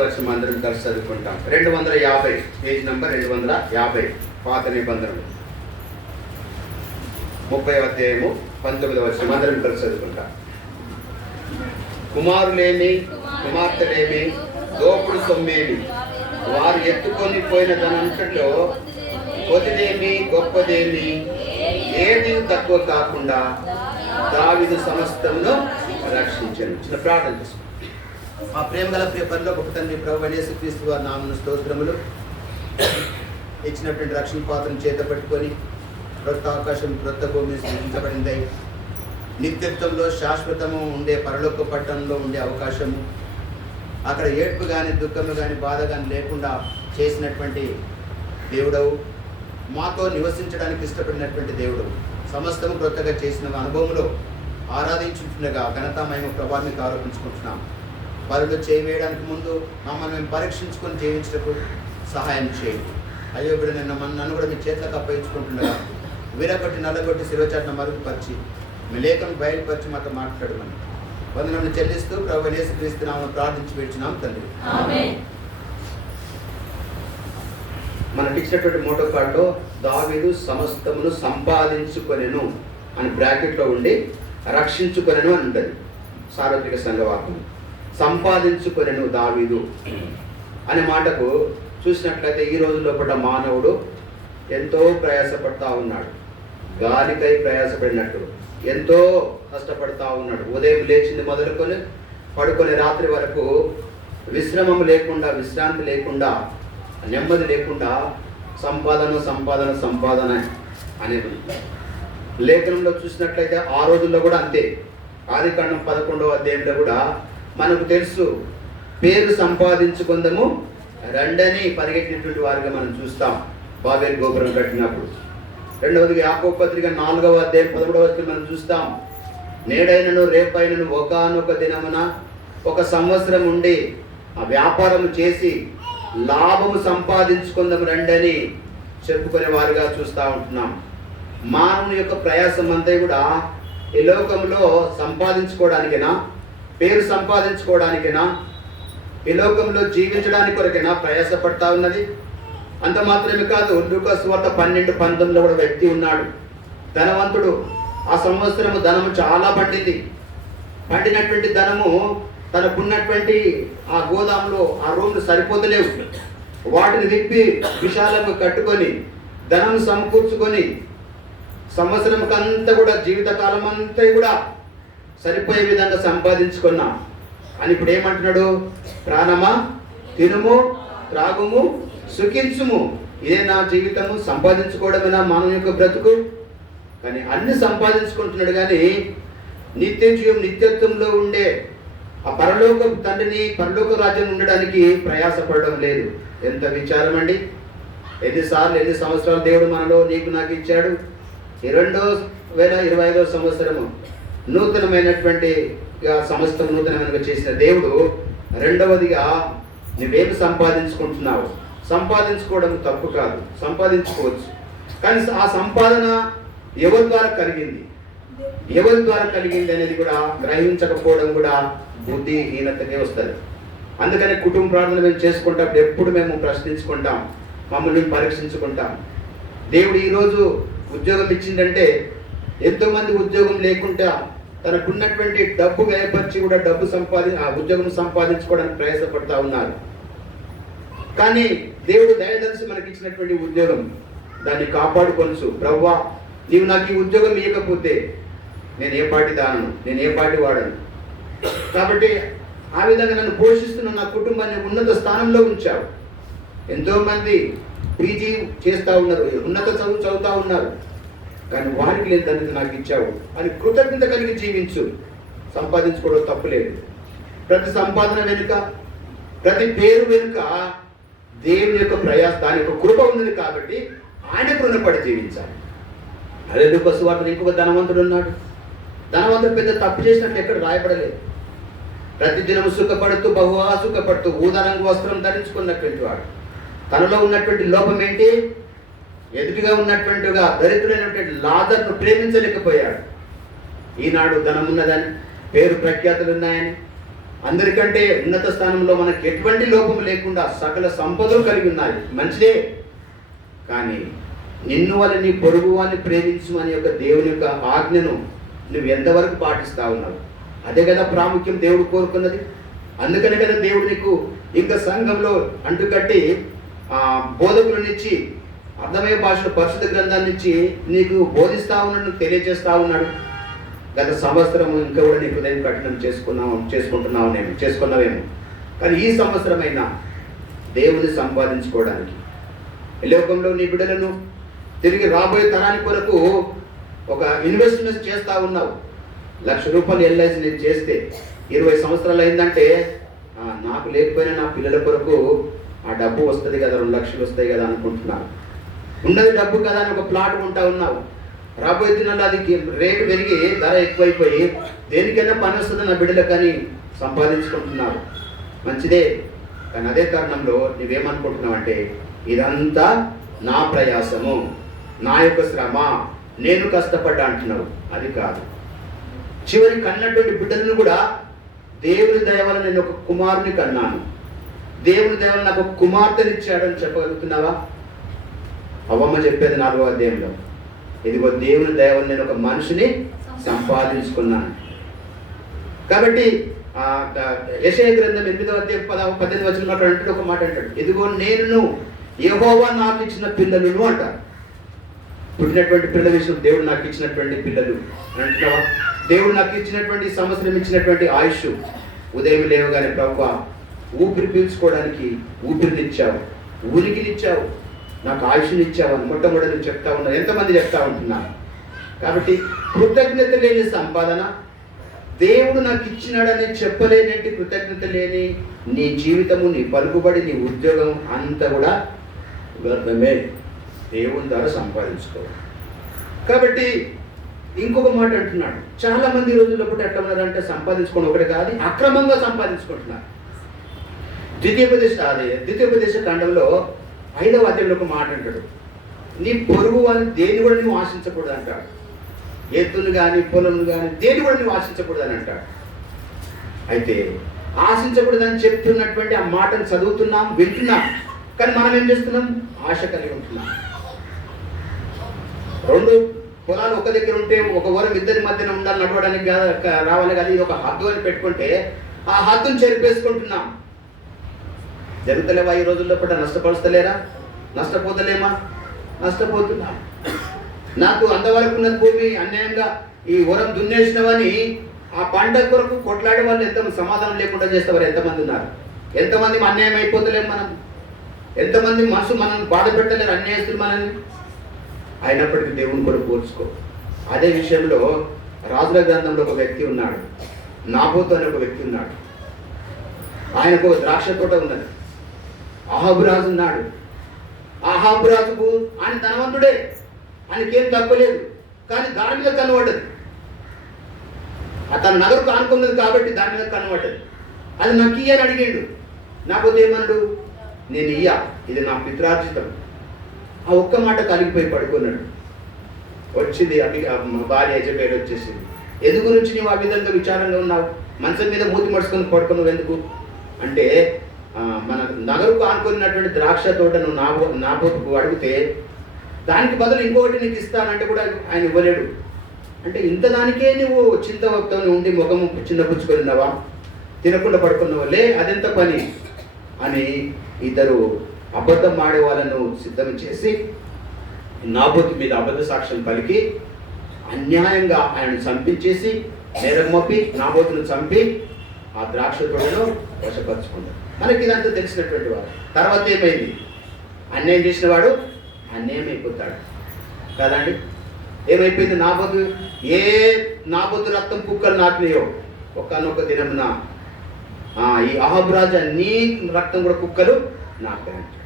వర్షం అందరం కలిసి చదువుకుంటాం. 250 పేజ్ నంబర్ 250 పాత నిబంధనలు 30వ అధ్యాయము 19వ వర్షం అందరం కలిసి చదువుకుంటాం. కుమారులేమి కుమార్తెలేమి దోపుడు సొమ్మేమి వారు ఎత్తుకొని పోయిన దానంతట్లో కొద్దిదేమి గొప్పదేమి ఏది తక్కువ కాకుండా దావీదు సమస్తమును రక్షించాను. చిన్న ప్రార్థన చేసుకుంటాం. మా ప్రేమ గల ప్రియపరిలో ఒక తండ్రి ప్రభువైన యేసుక్రీస్తు వారి నామమున స్తోత్రములు. ఇచ్చినటువంటి రక్షణ పాత్రను చేత పట్టుకొని క్రొత్త ఆకాశం క్రొత్త భూమి సృష్టించబడింది. నిత్యత్వంలో శాశ్వతము ఉండే పరలోక పట్టణంలో ఉండే అవకాశము, అక్కడ ఏడ్పు కానీ దుఃఖము కానీ బాధ కానీ లేకుండా చేసినటువంటి దేవుడవు, మాతో నివసించడానికి ఇష్టపడినటువంటి దేవుడు, సమస్తము క్రొత్తగా చేసిన అనుభవంలో ఆరాధించుంటుండగా ఘనత మహిమ ప్రభావాన్ని ఆరోపించుకుంటున్నాం. పరులు చేయవేయడానికి ముందు మమ్మల్ని మేము పరీక్షించుకొని జీవించటకు సహాయం చేయండి. అయ్యో ఇప్పుడు నన్ను కూడా మీ చేతులకు అప్పగించుకుంటుండగా విరగొట్టి నల్లగొట్టి శివచాటను మరుగుపరిచి మీ లేఖను బయలుపరిచి మాతో మాట్లాడమని వందనములు చెల్లిస్తూ ప్రభువైన యేసుక్రీస్తు నామమున ప్రార్థించి వేడుచున్నాం తండ్రి. మనకి ఇచ్చినటువంటి మోటో కార్డులో దావీదు సమస్తమును సంపాదించుకొనెను అని బ్రాకెట్లో ఉండి రక్షించుకొనెను అని ఉంటుంది. సార్వత్రిక సంఘవాక్యం సంపాదించుకొనెను దావీదు అనే మాటకు చూసినట్లయితే ఈ రోజుల్లో పడ్డ మానవుడు ఎంతో ప్రయాసపడతా ఉన్నాడు. గాలికై ప్రయాసపడినట్టు ఎంతో కష్టపడతా ఉన్నాడు. ఉదయం లేచింది మొదలుకొని పడుకొని రాత్రి వరకు విశ్రమం లేకుండా, విశ్రాంతి లేకుండా, నెమ్మది లేకుండా సంపాదన సంపాదన సంపాదన అనేది లేఖనంలో చూసినట్లయితే ఆ రోజుల్లో కూడా అంతే. ఆదికాండం 11వ అధ్యాయంలో కూడా మనకు తెలుసు, పేరు సంపాదించుకుందాము రండని పరిగెట్టినటువంటి వారిగా మనం చూస్తాం. బాబేలు గోపురం కట్టినప్పుడు. రెండవది యాకోబు పత్రిక 4వ అధ్యాయం 11వ వచనం మనం చూస్తాం. నేడైనను రేపైనను ఒకానొక దినమున ఒక సంవత్సరం ఉండి ఆ వ్యాపారం చేసి లాభము సంపాదించుకుందాం రండని చెప్పుకునే వారుగా చూస్తూ ఉంటున్నాం. మానవుని యొక్క ప్రయాసం అంతా కూడా ఈ లోకంలో సంపాదించుకోవడానికేనా, పేరు సంపాదించుకోవడానికేనా, ఈ లోకంలో జీవించడానికి కొరకేనా ప్రయాసపడతా ఉన్నది. అంత మాత్రమే కాదు, లూకా సువార్త 12:19 కూడా వ్యక్తి ఉన్నాడు, ధనవంతుడు. ఆ సంవత్సరము ధనము చాలా పండింది. పండినటువంటి ధనము తనకున్నటువంటి ఆ గోదాంలో ఆ రూమ్లు సరిపోతలేవు. వాటిని విప్పి విశాలంగా కట్టుకొని ధనము సమకూర్చుకొని సంవత్సరంకంతా కూడా జీవితకాలం అంతా కూడా సరిపోయే విధంగా సంపాదించుకున్నా అని ఇప్పుడు ఏమంటున్నాడు? ప్రాణమా తినుము త్రాగుము సుఖించుము, ఇదే నా జీవితము, సంపాదించుకోవడమేనా మానవ యొక్క బ్రతుకు? కానీ అన్ని సంపాదించుకుంటున్నాడు కానీ నిత్యత్వంలో ఉండే ఆ పరలోక తండ్రిని, పరలోక రాజ్యం ఉండడానికి ప్రయాసపడడం లేదు. ఎంత విచారం అండి! ఎన్నిసార్లు ఎన్ని సంవత్సరాలు దేవుడు మనలో నీకు నాకు ఇచ్చాడు. 2025వ సంవత్సరము నూతనమైనటువంటి సమస్తం నూతనమైనగా చేసిన దేవుడు రెండవదిగా నువ్వేమి సంపాదించుకుంటున్నావు? సంపాదించుకోవడం తప్పు కాదు, సంపాదించుకోవచ్చు. కానీ ఆ సంపాదన ఎవరి ద్వారా కలిగింది, ఎవరి ద్వారా కలిగింది అనేది కూడా గ్రహించకపోవడం కూడా బుద్ధిహీనతకే వస్తుంది. అందుకని కుటుంబ ప్రార్థన మేము చేసుకుంటాం, ఎప్పుడు మేము ప్రశ్నించుకుంటాం, మమ్మల్ని పరీక్షించుకుంటాం. దేవుడు ఈరోజు ఉద్యోగం ఇచ్చిందంటే ఎంతోమంది ఉద్యోగం లేకుండా తనకున్నటువంటి డబ్బు వ్యయపరిచి కూడా ఆ ఉద్యోగం సంపాదించుకోవడానికి ప్రయాసపడతా ఉన్నారు. కానీ దేవుడు దయదలిసి మనకి ఇచ్చినటువంటి ఉద్యోగం దాన్ని కాపాడుకొనసు. ప్రభువా, నీవు నాకు ఈ ఉద్యోగం ఇవ్వకపోతే నేను ఏ పార్టీ దానను, నేను ఏ పార్టీ వాడను. కాబట్టి ఆ విధంగా నన్ను పోషిస్తున్న నా కుటుంబాన్ని ఉన్నత స్థానంలో ఉంచావు. ఎంతోమంది పీజీ చేస్తూ ఉన్నారు, ఉన్నత చదువు చదువుతూ ఉన్నారు, కానీ వారికి లేని దాన్ని నాకు ఇచ్చావు అని కృతజ్ఞత కలిగి జీవించు. సంపాదించుకోవడం తప్పులేదు. ప్రతి సంపాదన వెనుక, ప్రతి పేరు వెనుక దేవుని యొక్క ప్రయాస, దాని యొక్క కృప ఉన్నది కాబట్టి ఆయన రుణపడి జీవించాలి. అదే లూకా సువార్తలో ఇంకొక ధనవంతుడు ఉన్నాడు. ధనవంతుడు పెద్ద తప్పు చేసినట్టు ఎక్కడ రాయబడలేదు. ప్రతిదినం సుఖపడుతూ బహుగా సుఖపడుతూ ఊదరంగు వస్త్రం ధరించుకున్నటువంటి వాడు. తనలో ఉన్నటువంటి లోపం ఏంటి? ఎదుటిగా ఉన్నటువంటిగా దరిద్రులైనటువంటి లాజరును ప్రేమించలేకపోయాడు. ఈనాడు ధనమున్నదని, పేరు ప్రఖ్యాతులు ఉన్నాయని, అందరికంటే ఉన్నత స్థానంలో మనకి ఎటువంటి లోపం లేకుండా సకల సంపదలు కలిగి ఉన్నాయి, మంచిదే. కానీ నిన్ను వల్ల నీ పొరుగు వారిని ప్రేమించు అనే యొక్క దేవుని యొక్క ఆజ్ఞను నువ్వు ఎంతవరకు పాటిస్తా ఉన్నావు? అదే కదా ప్రాముఖ్యం దేవుడు కోరుకున్నది. అందుకనే కదా దేవుడు నీకు ఇంకా సంఘంలో అంటుకట్టి బోధకులనిచ్చి అర్థమయ్యే భాషలో పరిశుద్ధ గ్రంథాన్ని ఇచ్చి నీకు బోధిస్తా ఉన్నాడు, తెలియజేస్తా ఉన్నాడు. గత సంవత్సరం ఇంకా కూడా నీ హృదయం కఠినం చేసుకున్నావేమో. కానీ ఈ సంవత్సరమైనా దేవుని సంపాదించుకోవడానికి, ఈ లోకంలో నీ బిడ్డలను తిరిగి రాబోయే తరానికి కొరకు ఒక ఇన్వెస్ట్మెంట్ చేస్తూ ఉన్నావు. ₹1,00,000 ఎల్ఐసి నేను చేస్తే 20 సంవత్సరాలు అయిందంటే నాకు లేకపోయినా నా పిల్లల కొరకు ఆ డబ్బు వస్తుంది కదా, 2 లక్షలు వస్తాయి కదా అనుకుంటున్నాను. ఉన్నది డబ్బు కదా అని ఒక ప్లాట్ కొంటా ఉన్నావు. రాబోయే దినాల్లో అది రేటు పెరిగి ధర ఎక్కువైపోయి దేనికైనా పని వస్తుంది నా బిడ్డలు కానీ సంపాదించుకుంటున్నారు, మంచిదే. కానీ అదే తరుణంలో నువ్వేమనుకుంటున్నావు అంటే ఇదంతా నా ప్రయాసము, నా యొక్క శ్రమ, నేను కష్టపడ్డా అంటున్నావు. అది కాదు. చివరి కన్నటువంటి బిడ్డలను కూడా దేవుని దయ వల్ల నేను ఒక కుమారుని కన్నాను, దేవుని దయ వల్ల నాకు ఒక కుమార్తెనిచ్చాడని చెప్పగలుగుతున్నావా? అవ్వమ్మ చెప్పేది 4వ అధ్యాయంలో, ఇదిగో దేవుని దయ వల్ల నేను ఒక మనిషిని సంపాదించుకున్నాను. కాబట్టి యెషయా గ్రంథం 8వ అధ్యాయం 18వ వచనం అంటాడు, ఒక మాట అంటాడు, ఇదిగో నేను యెహోవా నాకు ఇచ్చిన పిల్లలను అంటారు. పుట్టినటువంటి పిల్లల విషయం దేవుడు నాకు ఇచ్చినటువంటి పిల్లలు అంటున్నావా? దేవుడు నాకు ఇచ్చినటువంటి సంవత్సరం ఇచ్చినటువంటి ఆయుష్, ఉదయం లేవగానే ప్రభువా ఊపిరి పీల్చుకోవడానికి ఊపిరినిచ్చావు, ఉనికినిచ్చావు, నాకు ఆయుష్నిచ్చావు అని మొట్టమొదటి నువ్వు చెప్తా ఉన్నావు. ఎంతమంది చెప్తా ఉంటున్నారు? కాబట్టి కృతజ్ఞత లేని సంపాదన, దేవుడు నాకు ఇచ్చినాడని చెప్పలేనట్టు కృతజ్ఞత లేని నీ జీవితము, నీ పలుకుబడి, నీ ఉద్యోగం అంతా కూడా వ్యర్థమే. దేవుని ద్వారా సంపాదించుకోవాలి. కాబట్టి ఇంకొక మాట అంటున్నాడు, చాలా మంది రోజుల్లో కూడా ఎట్లా ఉన్నారంటే సంపాదించుకోవడం ఒకటి కాదు, అక్రమంగా సంపాదించుకుంటున్నారు. ద్వితీయోపదేశ కాండంలో 5వ అధ్యాయంలో ఒక మాట అంటాడు, నీ పొరుగు వాళ్ళని దేని కూడా నువ్వు ఆశించకూడదు అంటాడు. ఎద్దును కానీ పొలం కానీ దేని కూడా నువ్వు ఆశించకూడదని అంటాడు. అయితే ఆశించకూడదని చెప్తున్నటువంటి ఆ మాటను చదువుతున్నాం, వింటున్నాం. కానీ మనం ఏం చేస్తున్నాం? ఆశ కలిగి ఉంటున్నాం. 2 పొలాలు ఒక దగ్గర ఉంటే ఒక వరం ఇద్దరి మధ్యన ఉండాలి, నడవడానికి రావాలి కదా, ఇది ఒక హద్దు అని పెట్టుకుంటే ఆ హద్దును చెరిపేసుకుంటున్నాం. జరుగుతలేవా ఈ రోజుల్లో కూడా? నష్టపరుస్తలేరా? నష్టపోతలేమా? నష్టపోతున్నాం. నాకు అంతవరకు ఉన్న భూమి అన్యాయంగా ఈ వరం దున్నేసినవని ఆ పంట కొరకు కొట్లాడే వాళ్ళు ఎంత సమాధానం లేకుండా చేసేవారు ఎంతమంది ఉన్నారు? ఎంతమంది అన్యాయం అయిపోతలేము మనం? ఎంతమంది మనసు మనం బాధ పెట్టలేరు అన్యాయస్తులు మనల్ని? అయినప్పటికీ దేవుని కొరకు పోల్చుకో. అదే విషయంలో రాజుల గ్రంథంలో ఒక వ్యక్తి ఉన్నాడు, నాబోతు అనే ఒక వ్యక్తి ఉన్నాడు. ఆయనకు ఒక ద్రాక్ష తోట ఉన్నది. అహాబు రాజు ఉన్నాడు. అహాబు రాజుకు ఆయన ధనవంతుడే, ఆయనకేం తప్పలేదు. కానీ దాని మీద కనబడ్డది, తన నగరకు ఆనుకున్నది కాబట్టి దాని మీద కనబడ్డది. అది నాకు ఇయ్యని అడిగాడు. నాపోతే ఏమన్నాడు? నేను ఇయ్యా, ఇది నా పిత్రార్జితం. ఆ ఒక్క మాట కలిగిపోయి పడుకున్నాడు. వచ్చింది భార్య యజబేలు వచ్చేసింది. ఎందు గురించి నీవు ఆ విధంగా విచారంగా ఉన్నావు? మంచం మీద మూతి మడుచుకొని పడుకున్నావు ఎందుకు అంటే, మన నగరుకు ఆనుకున్నటువంటి ద్రాక్ష తోటను నాబోతుకు అడిగితే దానికి బదులు ఇంకొకటి నీకు ఇస్తానంటే కూడా ఆయన ఇవ్వలేడు. అంటే ఇంత దానికే నువ్వు చింతతో ఉండి ముఖము చిన్నపుచ్చుకొని ఉన్నావా? తినకుండా పడుకున్నావా? లే, అదెంత పని అని ఇద్దరు అబద్ధం ఆడే వాళ్ళను సిద్ధం చేసి నాబోతు మీద అబద్ధ సాక్ష్యం పలికి అన్యాయంగా ఆయనను చంపించేసి నేరం మోపి నాబోతును చంపి ఆ ద్రాక్ష తోటను వశపరుచుకున్నాడు. మనకి ఇదంతా తెలిసినటువంటి వాడు. తర్వాత ఏమైంది? అన్యాయం చేసిన వాడు అన్యాయం అయిపోతాడు కదండి. ఏమైపోయింది? నాబోతు రక్తం కుక్కలు నాకినాయో ఒక్కనొక్క దినమున ఈ అహాబు రాజా నీ రక్తం కూడా కుక్కలు నాకుతాయంటాడు.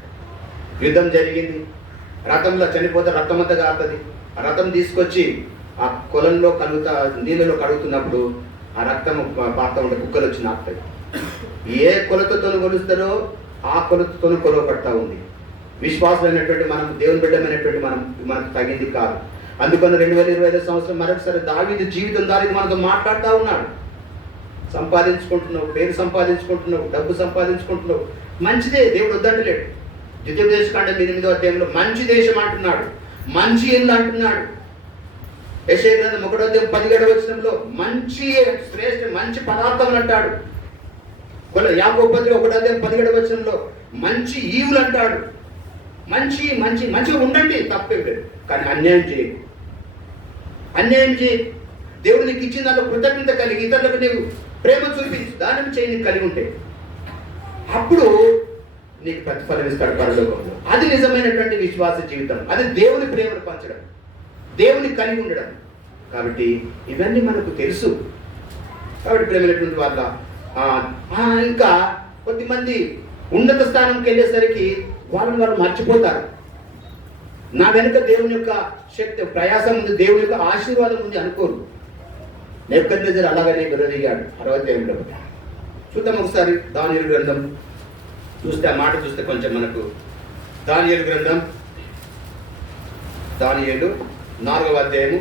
యుద్ధం జరిగింది. రథంలో చనిపోతే రక్తం అంతా కారుతుంది. ఆ రథం తీసుకొచ్చి ఆ కొలంలో నీళ్ళలో కడుగుతున్నప్పుడు ఆ రక్తం పాత ఉండే కుక్కలు వచ్చి నాకుతాయి. ఏ కొలతతో కొలుస్తారో ఆ కొలతతో కొలవబడతా ఉంది. విశ్వాసమైనటువంటి మనం, దేవుని బిడ్డమైనటువంటి మనకు తగింది కాదు. అందుకని 2025 సంవత్సరం మరొకసారి దావీదు జీవితం దారి మనతో మాట్లాడుతూ ఉన్నాడు. సంపాదించుకుంటున్నావు, పేరు సంపాదించుకుంటున్నావు, డబ్బు సంపాదించుకుంటున్నావు, మంచిదే, దేవుడు వద్దంటలేడు. ద్వితీయోపదేశకాండం 8వ అధ్యాయంలో మంచి దేశం అంటున్నాడు, మంచి ఇల్లు అంటున్నాడు. యెషయా గ్రంథం 1వ అధ్యాయం 17వ వచనంలో మంచి శ్రేష్ఠ మంచి పదార్థం అంటాడు. యాకోబు పత్రిక 1వ అధ్యాయం 17వ వచనంలో మంచి ఈవులు అంటాడు. మంచిగా ఉండండి, తప్పేం లేదు, కానీ అన్యాయం చేయకు. అన్యాయం చేయి. దేవుడు నీకు ఇచ్చిన దాంట్లో కృతజ్ఞత కలిగి ఇతరులకు నీవు ప్రేమ చూపించు, దానిని చేయి నీకు కలిగి ఉంటే అప్పుడు నీకు ప్రతిఫలం ఇస్తాడు పరలోకంలో. అది నిజమైనటువంటి విశ్వాస జీవితం, అది దేవుని ప్రేమను పంచడం, దేవుని కలిగి ఉండడం. కాబట్టి ఇవన్నీ మనకు తెలుసు. కాబట్టి ప్రేమైనటువంటి వాళ్ళ ఇంకా కొద్దిమంది ఉన్నత స్థానంకి వెళ్ళేసరికి వాళ్ళు మర్చిపోతారు. నా వెనుక దేవుని యొక్క శక్తి ప్రయాసం ఉంది, దేవుని యొక్క ఆశీర్వాదం ఉంది అనుకోరు. నెబుకద్నెజరు అలాగనే విరవీగాడు 60వ అధ్యాయంలో. చూద్దాం ఒకసారి దానియేలు గ్రంథం చూస్తే, ఆ మాట చూస్తే కొంచెం మనకు. దానియేలు గ్రంథం, దానియేలు 4వ అధ్యాయము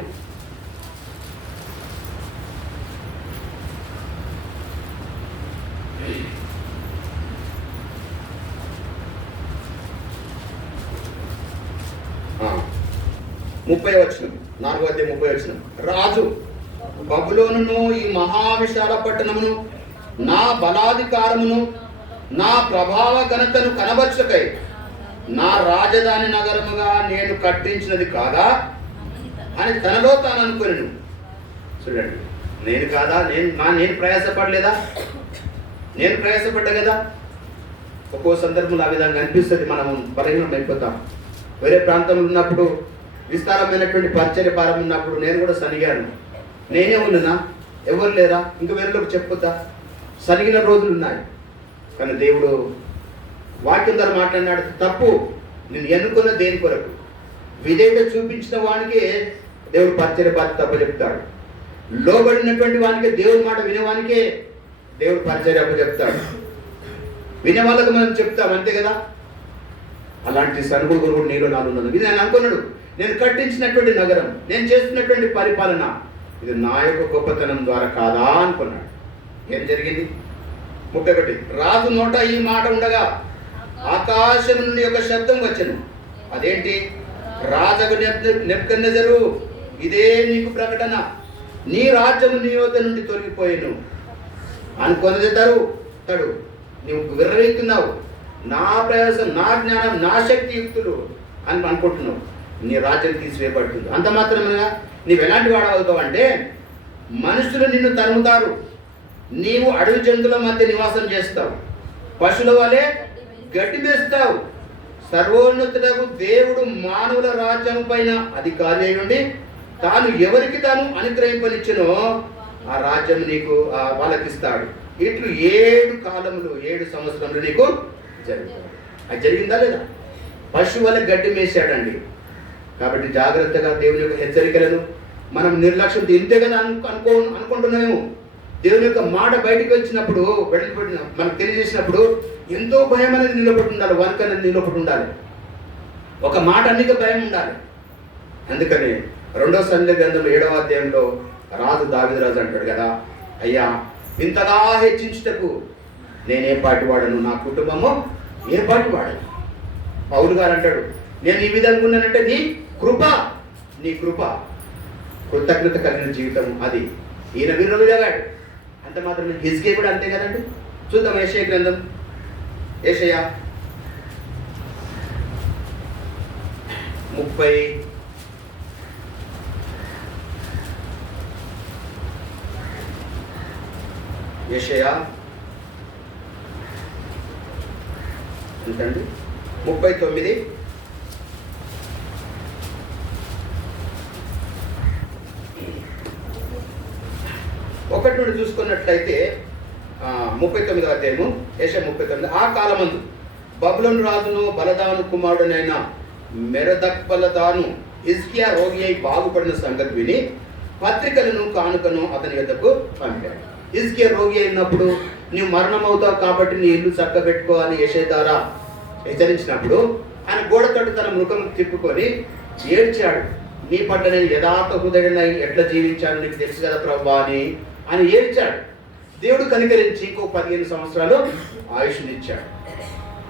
30వ వచనం, 4వ అధ్యాయం 30వ వచనం. రాజు బబులోనును ఈ మహావిశాల పట్టణమును నా బలాధికారమును నా ప్రభావ ఘనతను కనబర్చకై నా రాజధాని నగరముగా నేను కట్టించినది కాదా అని తనలో తాను అనుకునేను. చూడండి, నేను కాదా, నేను ప్రయాసపడలేదా? నేను ప్రయాసపడ్డా కదా. ఒక్కో సందర్భంలో ఆ విధంగా అనిపిస్తుంది, మనము బలహీనం అయిపోతాం. వేరే ప్రాంతంలో ఉన్నప్పుడు, విస్తారమైనటువంటి పరిచర్య భారం ఉన్నప్పుడు నేను కూడా సనిగాను. నేనే ఉన్నానా, ఎవరు లేరా, ఇంక వేరేలోకి చెప్పొద్దా? సనిగిన రోజులు ఉన్నాయి. కానీ దేవుడు వాక్యం ద్వారా మాట్లాడినాడు, తప్పు నేను ఎన్నుకున్న దేని కొరకు, విధేయత చూపించిన వానికే దేవుడు పరిచర్య బాధ్యత అప్పచెప్తాడు. లోబడినటువంటి వానికే, దేవుడి మాట వినేవానికే దేవుడు పరిచర్య అప్పచెప్తాడు. వినే వాళ్ళకు మనం చెప్తాం, అంతే కదా. అలాంటి సనుగుడు గురుడు నీలో నాలో ఉన్నది. ఇది నేను అనుకున్నాడు, నేను కట్టించినటువంటి నగరం, నేను చేస్తున్నటువంటి పరిపాలన, ఇది నా యొక్క గొప్పతనం ద్వారా కాదా అనుకున్నాడు. ఏం జరిగింది? 31. రాజు నోట ఈ మాట ఉండగా ఆకాశం నుండి ఒక శబ్దం వచ్చెను. అదేంటి? రాజగు నెబుకద్నెజరు, ఇదే నీకు ప్రకటన, నీ రాజ్యము నీ యొద్ద నుండి తొలగిపోయేను అనుకున్నది తడు. నువ్వు విర్రవెత్తున్నావు, నా ప్రయాసం, నా జ్ఞానం, నా శక్తి యుక్తులు అని అనుకుంటున్నావు. నీ రాజ్యం తీసివేయబడుతుంది. అంత మాత్రమేగా నీవు ఎలాంటి వాడవుతావు అంటే, మనుషులు నిన్ను తరుముతారు, నీవు అడవి జంతువుల మధ్య నివాసం చేస్తావు, పశువుల వలె గడ్డి మేస్తావు. సర్వోన్నతుడకు దేవుడు మానవుల రాజ్యం పైన అధికారి అయి ఉండి తాను ఎవరికి తాను అనుగ్రహింపనిచ్చినో ఆ రాజ్యం నీకు వాళ్ళకిస్తాడు. ఇట్లు 7 కాలములు 7 సంవత్సరములు నీకు జరుగుతాయి. అది జరిగిందా లేదా? పశువు వల్ల గడ్డి మేసాడండి. కాబట్టి జాగ్రత్తగా దేవుని యొక్క హెచ్చరికలను మనం నిర్లక్ష్యం ఇంతే కదా అనుకుంటున్నామేమో. దేవుని యొక్క మాట బయటకు వచ్చినప్పుడు, మనకు తెలియజేసినప్పుడు ఎంతో భయం అనేది నిలబడి ఉండాలి, వణుకు అనేది నిలబడి ఉండాలి, ఒక మాట అన్నిక భయం ఉండాలి. అందుకని 2వ సమూయేలు గ్రంథం 7వ అధ్యాయంలో దావీదు రాజు అంటాడు కదా, అయ్యా ఇంతగా హెచ్చించుటకు నేనే పాటివాడను, నా కుటుంబము ఏ పాటివాడను. పౌలు గారు అంటాడు, నేను ఈ విధంగా ఉన్నానంటే నీ కృప, కృతజ్ఞత కలిగిన జీవితం అది. ఈయన విర్రవీగాడు. అంత మాత్రం హిజ్కియా కూడా అంతే కదండి. చూద్దాం యెషయా గ్రంథం, యెషయా 30 యెషయా ఎంతండి 39 1 నుండి చూసుకున్నట్లయితే 39వ అధ్యాయము యెషయా 39. ఆ కాలమందు బబులోను రాజును బలదాను కుమారుడనైన మెరదక్బలదాను హిజ్కియా రోగి అయి బాగుపడిన సంగతి విని పత్రికలను కానుకను అతని యొద్దకు పంపాడు. హిజ్కియా రోగి అయినప్పుడు నీవు మరణం అవుతావు కాబట్టి నీ ఇల్లు చక్కబెట్టుకో అని యెషయా ద్వారా హెచ్చరించినప్పుడు ఆయన గోడ తోటి తన ముఖం తిప్పుకొని ఏడ్చాడు. నీ పట్ల నేను యథార్థ హృదయుడనై ఎట్లా జీవించాను నీకు తెలుసు కదా ప్రభువా అని ఆయన ఏడ్చాడు. దేవుడు కనికరించి ఇంకో 15 సంవత్సరాలు ఆయుష్నిచ్చాడు.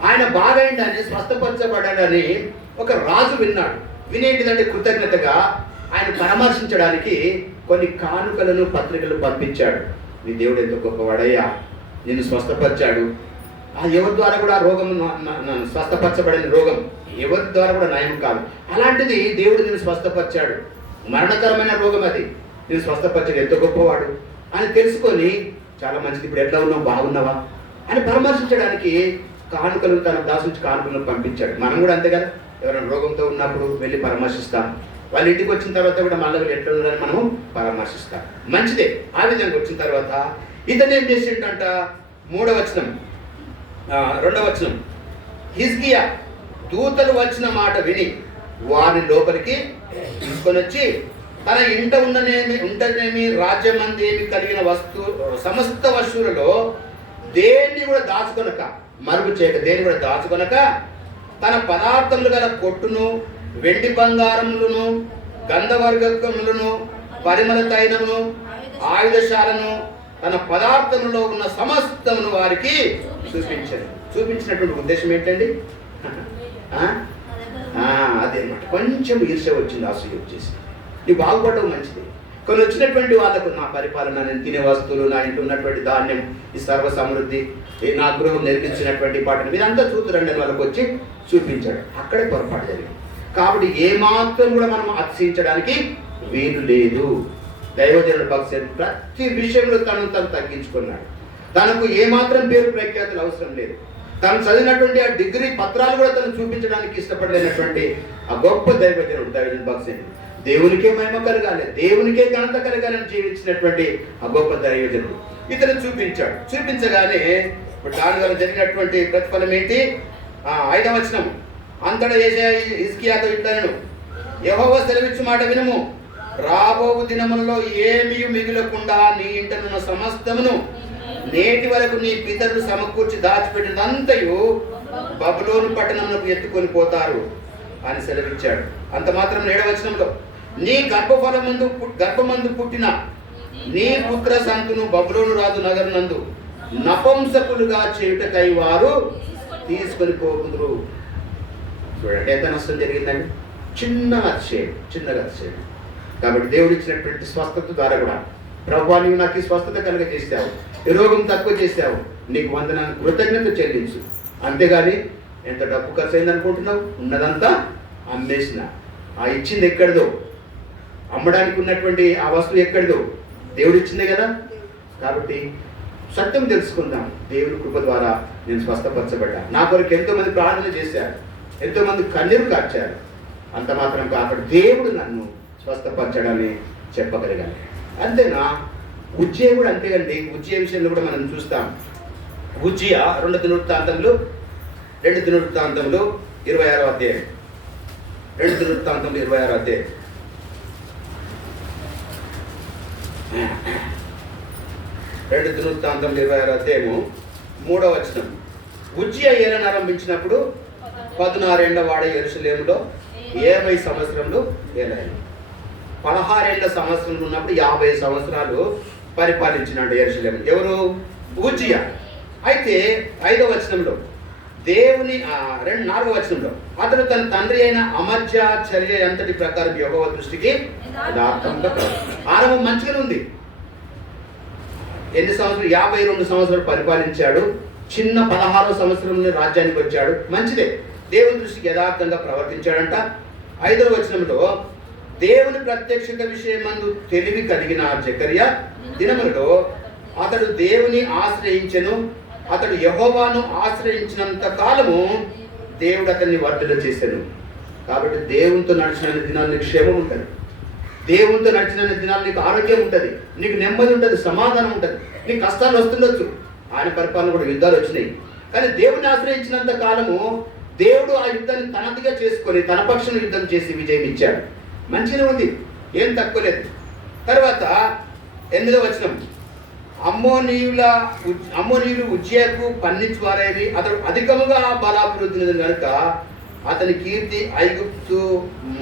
ఆయన బాగైందని, స్వస్థపరచబడాడని ఒక రాజు విన్నాడు. వినేటిదంటే కృతజ్ఞతగా ఆయన పరామర్శించడానికి కొన్ని కానుకలను, పత్రికలు పంపించాడు. నీ దేవుడు ఎంతో గొప్పవాడయ్యా, నిన్ను స్వస్థపరిచాడు. ఎవరి ద్వారా కూడా ఆ రోగం, స్వస్థపరచబడిన రోగం ఎవరి ద్వారా కూడా నయం కాదు. అలాంటిది దేవుడు నిన్ను స్వస్థపరిచాడు, మరణకరమైన రోగం అది, నేను స్వస్థపరిచాడు, ఎంతో గొప్పవాడు అని తెలుసుకొని చాలా మంచిది, ఇప్పుడు ఎట్లా ఉన్నావు, బాగున్నావా అని పరామర్శించడానికి కానుకలు, తన దాసుంచి కానుకలను పంపించాడు. మనం కూడా అంతే కదా, ఎవరైనా రోగంతో ఉన్నప్పుడు వెళ్ళి పరామర్శిస్తాం. వాళ్ళ ఇంటికి వచ్చిన తర్వాత కూడా మళ్ళీ ఎట్లా ఉన్నారని మనము పరామర్శిస్తాం. మంచిదే. ఆ విధంగా వచ్చిన తర్వాత ఇతను ఏం చేసిండంట, 3వ వచనం, 2వ వచనం, హిజ్కియా దూతలు వచ్చిన మాట విని వారిని లోపలికి తీసుకొని వచ్చి తన ఇంట ఉండనేమి రాజ్యమందేమి కలిగిన సమస్త వస్తువులలో దేన్ని కూడా దాచుకొనక, మరుగు చేయక, దేన్ని కూడా దాచుకొనక, తన పదార్థములు గల కొట్టును, వెండి బంగారములను, గంధవర్గములను, పరిమళ తైలమును, ఆయుధశాలను, తన పదార్థములో ఉన్న సమస్తమును వారికి చూపించాడు. చూపించినటువంటి ఉద్దేశం ఏంటండి? అదే అన్నమాట. కొంచెం ఈర్ష్య వచ్చింది, అసూయ వచ్చేసి. నీ బాగుపడడం మంచిది. కొన్ని వచ్చినటువంటి వాళ్ళకు, నా పరిపాలన, నేను తినే వస్తువులు, నా ఇంట్లో ఉన్నటువంటి ధాన్యం, ఈ సర్వ సమృద్ధి, నా గృహం నిర్మించినటువంటి పాటలు, ఇదంతా చూతురండి అని వాళ్ళకి వచ్చి చూపించాడు. అక్కడే పొరపాటు జరిగింది. కాబట్టి ఏమాత్రం కూడా మనం అతిశయించడానికి వీలు లేదు. దైవజనుడు భక్తి ప్రతి విషయంలో తను తగ్గించుకున్నాడు. తనకు ఏమాత్రం పేరు ప్రఖ్యాతులు అవసరం లేదు. తను చదివినటువంటి ఆ డిగ్రీ పత్రాలు కూడా తను చూపించడానికి ఇష్టపడలేనటువంటి ఆ గొప్ప దైవజనుడు భక్తి. దేవునికే మహిమ కలగాలి, దేవునికే ఘనత కలగాలని జీవించినటువంటి ఆ గొప్ప దైవజనుడు ఇతను చూపించాడు. చూపించగానే ఇప్పుడు దాని వల్ల జరిగినటువంటి ప్రతిఫలం ఏంటి? 5వ వచనం, అంతటా హిజ్కియాతో ఇట్లనెను, యెహోవా సెలవిచ్చు మాట వినుము, రాబోవు దినములలో ఏమీ మిగులకుండా నీ ఇంటనున్న సమస్తమును నేటి వరకు నీ పితరులు సమకూర్చి దాచిపెట్టినంతయు బబులోను పట్టణమునకు ఎత్తుకొని పోతారు అని సెలవిచ్చాడు. అంత మాత్రం 7వ వచనంలో, నీ గర్భమందు పుట్టిన నీ పుత్ర సంతును బబులోను రాజు నగరునందు నపుంసకులుగా చేయుటకై వారు తీసుకొని పోకుందురు. చూడండి ఎంత నష్టం జరిగిందండి. చిన్నగా అతిశయం. కాబట్టి దేవుడు ఇచ్చినటువంటి స్వస్థత ద్వారా కూడా, ప్రభువా నీవు నాకు ఈ స్వస్థత కలుగజేసావు, ఈ రోగం తక్కువ చేసావు, నీకు వందనాన్ని కృతజ్ఞత చెల్లించు. అంతేగాని ఎంత డబ్బు ఖర్చు అయింది అనుకుంటున్నావు, ఉన్నదంతా అమ్మేసిన, ఆ ఇచ్చింది ఎక్కడిదో, అమ్మడానికి ఉన్నటువంటి ఆ వస్తువు ఎక్కడిదో, దేవుడు ఇచ్చిందే కదా. కాబట్టి సత్యం తెలుసుకుందాం. దేవుని కృప ద్వారా నేను స్వస్థపరచబడ్డా. నా కొరకు ఎంతోమంది ప్రార్థన చేశారు, ఎంతోమంది కన్నీరు కార్చారు. అంత మాత్రం కాకుండా దేవుడు నన్ను స్వస్థపరచడాన్ని చెప్పగలిగాను. అంతేనా? ఉజ్జయ కూడా అంతేకండి. ఉజ్జయ విషయంలో కూడా మనం చూస్తాం. ఉజ్జయ 2 దినవృత్తాంతములు 26వ అధ్యాయం, 2 దినవృత్తాంతములు 26వ అధ్యాయం, 2 దినవృత్తాంతములు 26వ అధ్యాయము 3వ వచనం. ఉజ్జయ ఏలన ఆరంభించినప్పుడు 16 ఏళ్ల వాడ యెరూషలేములో 50 సంవత్సరములు ఏలాడు. 16 ఏళ్ల సంవత్సరంలో ఉన్నప్పుడు 50 సంవత్సరాలు పరిపాలించినాడు యెరూషలేము. ఎవరు? ఉజ్జియ. అయితే 5వ వచనంలో దేవుని 4వ వచనంలో, అతడు తన తండ్రి అయిన అమజ్యా చర్య అంతటి ప్రకారం యెహోవా దృష్టికి యథార్థంగా ఆరంభం మంచిగానే ఉంది. ఎన్ని సంవత్సరాలు? 52 సంవత్సరాలు పరిపాలించాడు. చిన్న 16వ సంవత్సరంలో రాజ్యానికి వచ్చాడు. మంచిదే. దేవుని దృష్టికి యథార్థంగా ప్రవర్తించాడంట. 5వ వచనంలో, దేవుని ప్రత్యక్షత విషయమందు తెలివి కలిగిన జకర్యా దినములలో అతడు దేవుని ఆశ్రయించెను. అతడు యెహోవాను ఆశ్రయించినంత కాలము దేవుడు అతన్ని వర్ధన చేశాను. కాబట్టి దేవునితో నడిచిన దినాలు నీకు క్షేమం ఉంటుంది, దేవునితో నడిచిన దినాలు నీకు ఆరోగ్యం ఉంటుంది, నీకు నెమ్మది ఉంటుంది, సమాధానం ఉంటుంది. నీకు కష్టాలు వస్తుండొచ్చు, ఆయన పరిపాలన కూడా యుద్ధాలు వచ్చినాయి. కానీ దేవుని ఆశ్రయించినంత కాలము దేవుడు ఆ యుద్ధాన్ని తనదిగా చేసుకొని తన పక్షం యుద్ధం చేసి విజయం ఇచ్చాడు. మంచిగా ఉంది, ఏం తక్కువ లేదు. తర్వాత 8వ వచనం, అమ్మోనీయులు ఉజ్జయకు పన్నించువారైరి, అతడు అధికముగా బలాభివృద్ధి కనుక అతని కీర్తి ఐగుప్తు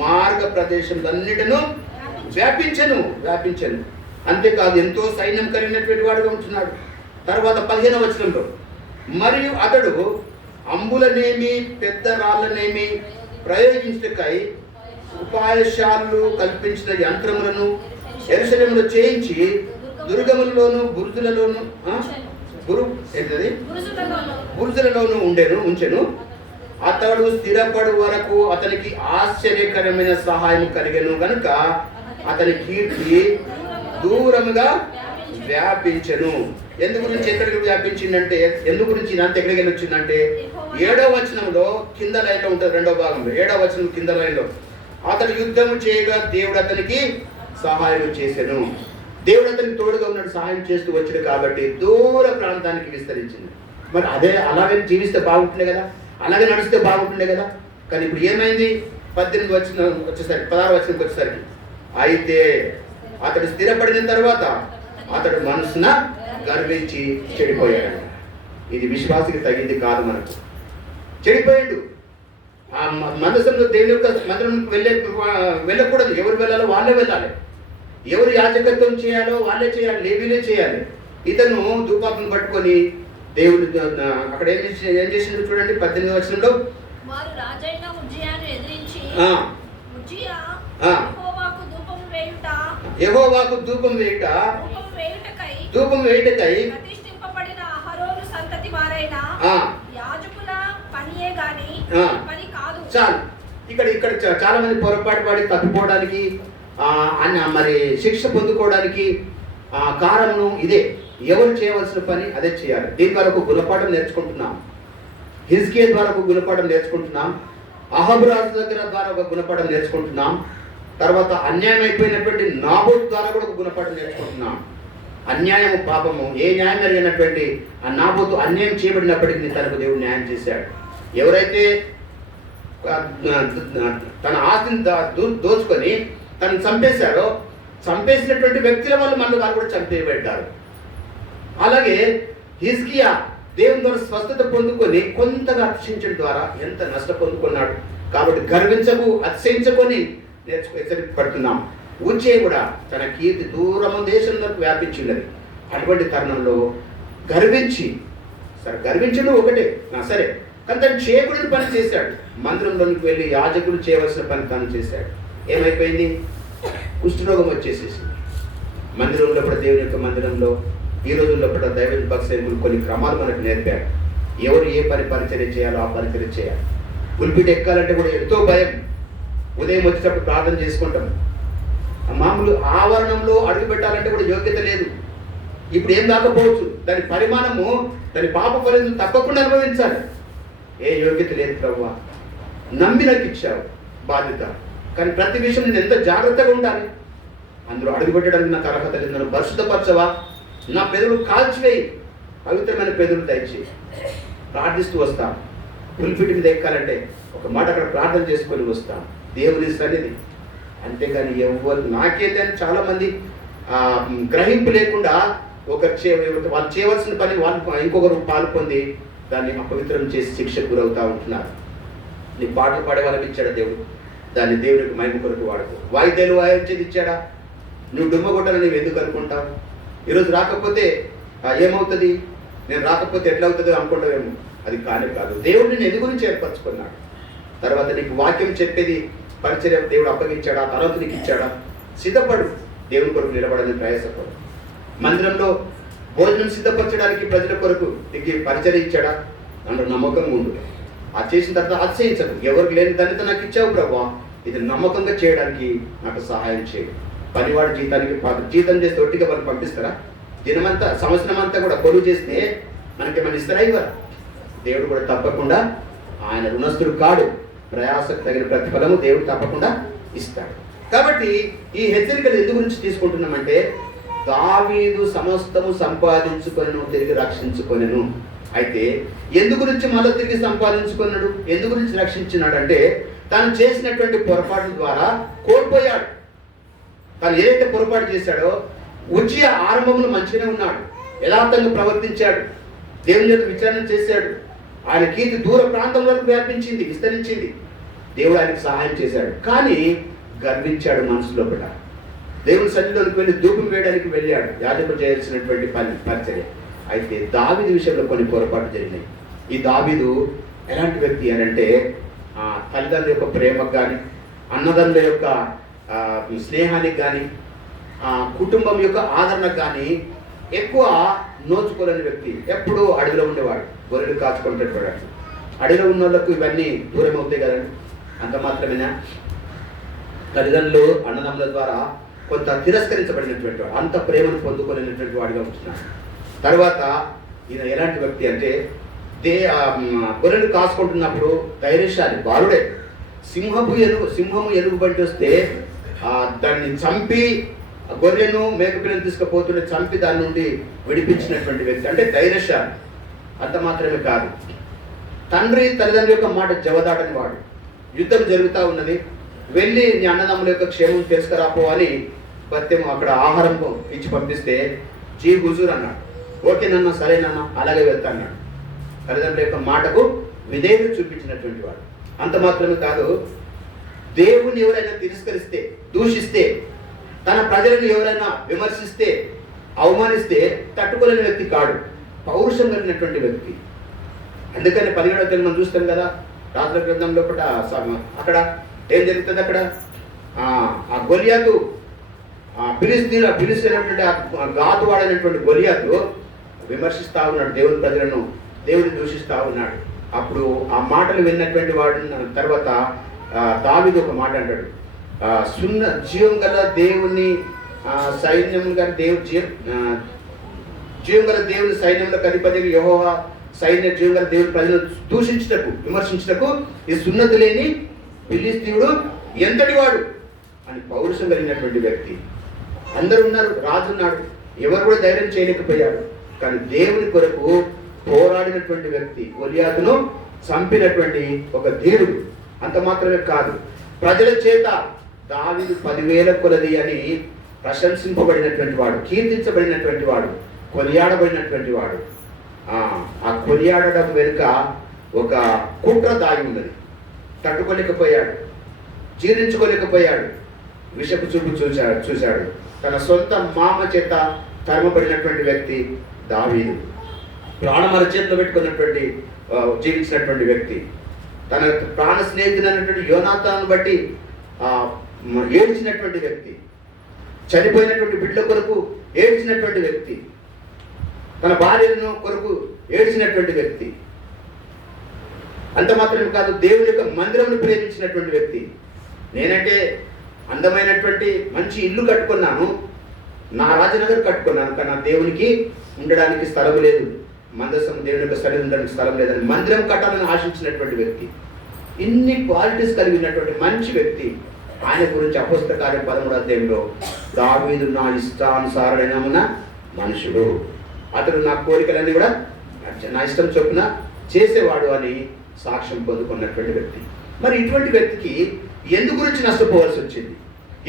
మార్గ ప్రదేశంలన్నిటను వ్యాపించను. అంతేకాదు ఎంతో సైన్యం కలిగినటువంటి వాడుగా ఉంటున్నాడు. తర్వాత 15వ వచనంలో, మరియు అతడు అంబులనేమి పెద్ద రాళ్ళనేమి ప్రయోగించుటకై ఉపాయశాలు కల్పించిన యంత్రములను యెరూషలేములో చేయించి దుర్గములలోను బురుజులలోను బురుజులలోను ఉంచెను. అతడు స్థిరపడు వరకు అతనికి ఆశ్చర్యకరమైన సహాయం కలిగెను కనుక అతని కీర్తి దూరముగా వ్యాపించెను. ఎందు గురించి ఎక్కడికి వ్యాపించిందంటే, ఎందు గురించి ఇదంతా ఎక్కడికి వచ్చిందంటే 7వ వచనంలో కింద లైన్లో ఉంటుంది, 2వ భాగంలో 7వ వచనం కింద లైన్లో, అతడు యుద్ధము చేయగా దేవుడు అతనికి సహాయం చేశాను. దేవుడు అతనికి తోడుగా ఉన్నాడు, సహాయం చేస్తూ వచ్చాడు కాబట్టి దూర ప్రాంతానికి విస్తరించింది. మరి అదే అలాగే జీవిస్తే బాగుంటుండే కదా, అలాగే నడిస్తే బాగుంటుండే కదా. కానీ ఇప్పుడు ఏమైంది? 18 వచనం వచ్చేసరికి 16వ వచనంకి వచ్చేసరికి, అయితే అతడు స్థిరపడిన తర్వాత అతడు మనసున గర్వించి చెడిపోయాడు. ఇది విశ్వాసికి తగింది కాదు. మనకు చెడిపోయాడు. ఆ మందసంలో దేవుని యొక్క మందిరంకి వెళ్ళకూడదు. ఎవరు వెళ్ళాలో వాళ్ళే వెళ్ళాలి, ఎవరు యాజకత్వం చేయాలో వాళ్ళే చేయాలి, లేవీలే చేయాలి. ఇతను ధూపాలను పట్టుకొని దేవుడు అక్కడ ఏం చేసిండు చూడండి. 18వ వచనంలో, యెహోవాకు ధూపం వేయుటకై చాలు. ఇక్కడ చాలా మంది పొరపాటు పడి తప్పిపోవడానికి మరి శిక్ష పొందుకోవడానికి కారణం ఇదే. ఎవరు చేయవలసిన పని అదే చేయాలి. దీని ద్వారా ఒక గుణపాఠం నేర్చుకుంటున్నాం. హిజ్కియా ద్వారా ఒక గుణపాఠం నేర్చుకుంటున్నాం. అహాబు రాజు దగ్గర ద్వారా ఒక గుణపాఠం నేర్చుకుంటున్నాం. తర్వాత అన్యాయం అయిపోయినటువంటి నాబోతు ద్వారా కూడా ఒక గుణపాఠం నేర్చుకుంటున్నాం. అన్యాయము పాపము, ఏ న్యాయం జరిగినటువంటి ఆ నాబోతు అన్యాయం చేయబడినప్పటికీ తనకు దేవుడు న్యాయం చేశాడు. ఎవరైతే తన ఆస్తిని దోచుకొని తను చంపేశారో, చంపేసినటువంటి వ్యక్తుల వల్ల మళ్ళీ వారు కూడా చంపేయబడ్డారు. అలాగే హిజ్కియా దేవుని ద్వారా స్వస్థత పొందుకొని కొంతగా అతిశయించడం ద్వారా ఎంత నష్ట పొందుకున్నాడు. కాబట్టి గర్వించకు, అతిశయించుకొని హెచ్చరింపబడుతున్నాం. ఉజ్జయ కూడా తన కీర్తి దూరము దేశంలోకి వ్యాపించినది. అటువంటి తరుణంలో గర్వించడం ఒకటే సరే, కానీ తను చేయకూడని పని చేశాడు. మందిరంలోనికి వెళ్ళి యాజకులు చేయవలసిన పని తను చేశాడు. ఏమైపోయింది? కుష్ఠరోగం వచ్చేసేసింది. మందిరంలో కూడా, దేవుని యొక్క మందిరంలో ఈ రోజుల్లో కూడా దైవ భక్తులు కొన్ని క్రమాలు మనకు నేర్పాడు. ఎవరు ఏ పరిచర్య చేయాలో ఆ పరిచర్య చేయాలి. పుల్పిట్ ఎక్కాలంటే కూడా ఎంతో భయం. ఉదయం వచ్చేటప్పుడు ప్రార్థన చేసుకుంటాం. మామూలు ఆవరణంలో అడుగు పెట్టాలంటే కూడా యోగ్యత లేదు. ఇప్పుడు ఏం కాకపోవచ్చు, దాని పరిమాణము, దాని పాప ఫలితం తప్పకుండా అనుభవించాలి. ఏ యోగ్యత లేదు ప్రభువా, నమ్మి నాకు ఇచ్చావు బాధ్యత, కానీ ప్రతి విషయం నేను ఎంత జాగ్రత్తగా ఉండాలి. అందులో అడుగు పెట్టడానికి నాకు అర్హత లేదు. నన్ను పరిశుద్ధపరచవా, నా పెదవులు కాల్చివేయి, పవిత్రమైన పెదవులు దయచేయి. ప్రార్థిస్తూ వస్తాం. పుల్పిటి మీద ఎక్కాలంటే ఒక మాట అక్కడ ప్రార్థన చేసుకొని వస్తాం, దేవుని సన్నిధి. అంతేగాని ఎవరు నాకేంటి అని చాలామంది గ్రహింపు లేకుండా వాళ్ళు చేయవలసిన పని వాళ్ళు ఇంకొకరు పాలు పొంది దాన్ని అపవిత్రం చేసి శిక్షకు గురవుతూ ఉంటున్నారు. నీ పాటలు పాడే వాళ్ళకి ఇచ్చాడా దేవుడు? దాన్ని దేవుడికి మహిమ కొరకు వాడుకో. వాయిద్యాలు వాయించేది ఇచ్చాడా? నువ్వు డుమ్మ కొట్టాలని నువ్వు ఎందుకు అనుకుంటావు? ఈరోజు రాకపోతే ఏమవుతుంది, నేను రాకపోతే ఎట్లా అవుతుందో అనుకుంటావేమో. అది కానే కాదు. దేవుడు నేను ఎందు గురించి ఏర్పరచుకున్నాడు. తర్వాత నీకు వాక్యం చెప్పేది పరిచర్య దేవుడు అప్పగించాడా, తర్వాత నీకు ఇచ్చాడా? సిద్ధపడు, దేవుని కొరకు నిలబడని ప్రయాసపడు. మందిరంలో భోజనం సిద్ధపరచడానికి ప్రజల కొరకు నీకు పరిచర్య ఇచ్చాడా? దాంట్లో నమ్మకంగా ఉండు. అది చేసిన తర్వాత అతిశయించదు. ఎవరికి లేని దాన్ని నాకు ఇచ్చావు ప్రభువా, ఇది నమ్మకంగా చేయడానికి నాకు సహాయం చేయడు. పనివాడు జీతం చేస్తే ఒట్టిగా వాళ్ళు పంపిస్తారా? దినమంతా సంవత్సరం అంతా కూడా కొలువు చేస్తే మనకేమైనా ఇస్తారా? ఇవ్వరా? దేవుడు కూడా తప్పకుండా, ఆయన రుణస్థుడు కాడు, ప్రయాసకు తగిన ప్రతిఫలము దేవుడు తప్పకుండా ఇస్తాడు. కాబట్టి ఈ హెచ్చరికలు ఎందు గురించి తీసుకుంటున్నామంటే, దావీదు సమస్తము సంపాదించుకొనెను, తిరిగి రక్షించుకొనెను. అయితే ఎందు గురించి మళ్ళీ తిరిగి సంపాదించుకున్నాడు, ఎందు గురించి రక్షించినాడు అంటే, తాను చేసినటువంటి పొరపాటు ద్వారా కోల్పోయాడు. తాను ఏదైతే పొరపాటు చేశాడో, ఉజ్జియా ఆరంభంలో మంచిగానే ఉన్నాడు, యథార్థంగా ప్రవర్తించాడు, దేవుని యొక్క విచారణ చేశాడు. ఆయన కీర్తి దూర ప్రాంతం వరకు వ్యాపించింది, విస్తరించింది. దేవుడు ఆయనకు సహాయం చేశాడు. కానీ గర్వించాడు మనసులో కూడా. దేవుని సన్నిధిలోకి వెళ్ళి ధూపం వేయడానికి వెళ్ళాడు, యాజకుడు చేయాల్సినటువంటి పరిచర్య. అయితే దావీదు విషయంలో కొన్ని పొరపాట్లు జరిగినాయి. ఈ దావీదు ఎలాంటి వ్యక్తి అని అంటే తల్లిదండ్రుల యొక్క ప్రేమకు కానీ, అన్నదమ్ముల యొక్క స్నేహానికి కానీ, కుటుంబం యొక్క ఆదరణకు కానీ ఎక్కువ నోచుకోలేని వ్యక్తి. ఎప్పుడూ అడవిలో ఉండేవాడు, గొర్రెలు కాచుకుంటుంటాడు. అడవిలో ఉన్న వాళ్ళకు ఇవన్నీ దూరం అవుతాయి కదండి. అంత మాత్రమేనా, తల్లిదండ్రులు అన్నదమ్ముల ద్వారా కొంత తిరస్కరించబడినటువంటి వాడు, అంత ప్రేమను పొందుకోలేనటువంటి వాడిగా ఉంటున్నాడు. తర్వాత ఈయన ఎలాంటి వ్యక్తి అంటే గొర్రెలు కాసుకుంటున్నప్పుడు ధైర్యశాలి, బాలుడే. సింహము ఎలుగుబంటి వస్తే దాన్ని చంపి, గొర్రెను మేకపిల్లని తీసుకుపోతుంటే చంపి దాని నుండి విడిపించినటువంటి వ్యక్తి అంటే ధైర్యశాలి. అంత మాత్రమే కాదు, తల్లిదండ్రుల యొక్క మాట జవదాటని వాడు. యుద్ధం జరుగుతూ ఉన్నది, వెళ్ళి నీ అన్నదమ్ముల యొక్క క్షేమం తెలుసుకురాపో అని భత్యం అక్కడ ఆహారం ఇచ్చి పంపిస్తే జీ హుజూర్ అన్నాడు. ఓకేనన్నా, సరేనన్నా, అలాగే వెళ్తా అన్నాడు. తల్లిదండ్రుల యొక్క మాటకు విధేయత చూపించినటువంటి వాడు. అంత మాత్రమే కాదు, దేవుని ఎవరైనా తిరస్కరిస్తే, దూషిస్తే, తన ప్రజలను ఎవరైనా విమర్శిస్తే, అవమానిస్తే తట్టుకోలేని వ్యక్తి కాడు, పౌరుషం కలిగినటువంటి వ్యక్తి. అందుకని 17వ అధ్యాయం మనం చూస్తాం కదా, రాజుల గ్రంథంలో అక్కడ ఏం జరుగుతుంది, అక్కడ ఆ గొలియాతు ఫిలిస్తీనటువంటి గాతు వాడైనటువంటి గొలియాతు విమర్శిస్తూ ఉన్నాడు దేవుని ప్రజలను, దేవుని దూషిస్తూ ఉన్నాడు. అప్పుడు ఆ మాటలు విన్నటువంటి వాడు తర్వాత దావీదు ఒక మాట అంటాడు, జీవం గల దేవుని సైన్యం గారి జీవం గల దేవుని సైన్యంలో అధిపతి యెహోవా సైన్య జీవం గల దేవుని ప్రజలను దూషించుటకు, విమర్శించుటకు ఈ సున్నతి లేని ఫిలిస్తీయుడు ఎంతటి వాడు అని పౌరుషం కలిగినటువంటి వ్యక్తి. అందరూ ఉన్నారు, రాజు ఉన్నాడు, ఎవరు కూడా ధైర్యం చేయలేకపోయాడు. కానీ దేవుని కొరకు పోరాడినటువంటి వ్యక్తి, గొలియాతును చంపినటువంటి ఒక ధీరుడు. అంత మాత్రమే కాదు, ప్రజల చేత దావీదు 10,000 కొలది అని ప్రశంసింపబడినటువంటి వాడు, కీర్తించబడినటువంటి వాడు, కొనియాడబడినటువంటి వాడు. ఆ కొనియాడడం వెనుక ఒక కుట్ర దాగి ఉన్నది. తట్టుకోలేకపోయాడు, జీర్ణించుకోలేకపోయాడు, విషపు చూపు చూశాడు. తన సొంత మామ చేత తరమబడినటువంటి వ్యక్తి దావీదు. ప్రాణమర చేతిలో పెట్టుకున్నటువంటి జీవించినటువంటి వ్యక్తి. తన ప్రాణ స్నేహితుడైనటువంటి యోనాతాను బట్టి ఏడ్చినటువంటి వ్యక్తి. చనిపోయినటువంటి బిడ్డల కొరకు ఏడ్చినటువంటి వ్యక్తి. తన భార్యను కొరకు ఏడ్చినటువంటి వ్యక్తి. అంత మాత్రమే కాదు, దేవుని యొక్క మందిరమును ప్రేమించినటువంటి వ్యక్తి. నేనంటే అందమైనటువంటి మంచి ఇల్లు కట్టుకున్నాను, నా రాజనగర్ కట్టుకున్నాను, కానీ నా దేవునికి ఉండడానికి స్థలం లేదు, మందసం దేవుని యొక్క సరి ఉండడానికి స్థలం లేదని మందిరం కట్టాలని ఆశించినటువంటి వ్యక్తి. ఇన్ని క్వాలిటీస్ కలిగినటువంటి మంచి వ్యక్తి. ఆయన గురించి అపోస్తల కార్యం 13వ అధ్యాయంలో దావీదు నా ఇష్టానుసారుడైన మనుషుడు, అతడు నా కోరికలన్నీ కూడా నా ఇష్టం చొప్పున చేసేవాడు అని సాక్ష్యం పొందుకున్నటువంటి వ్యక్తి. మరి ఇటువంటి వ్యక్తికి ఎందు గురించి నష్టపోవాల్సి వచ్చింది?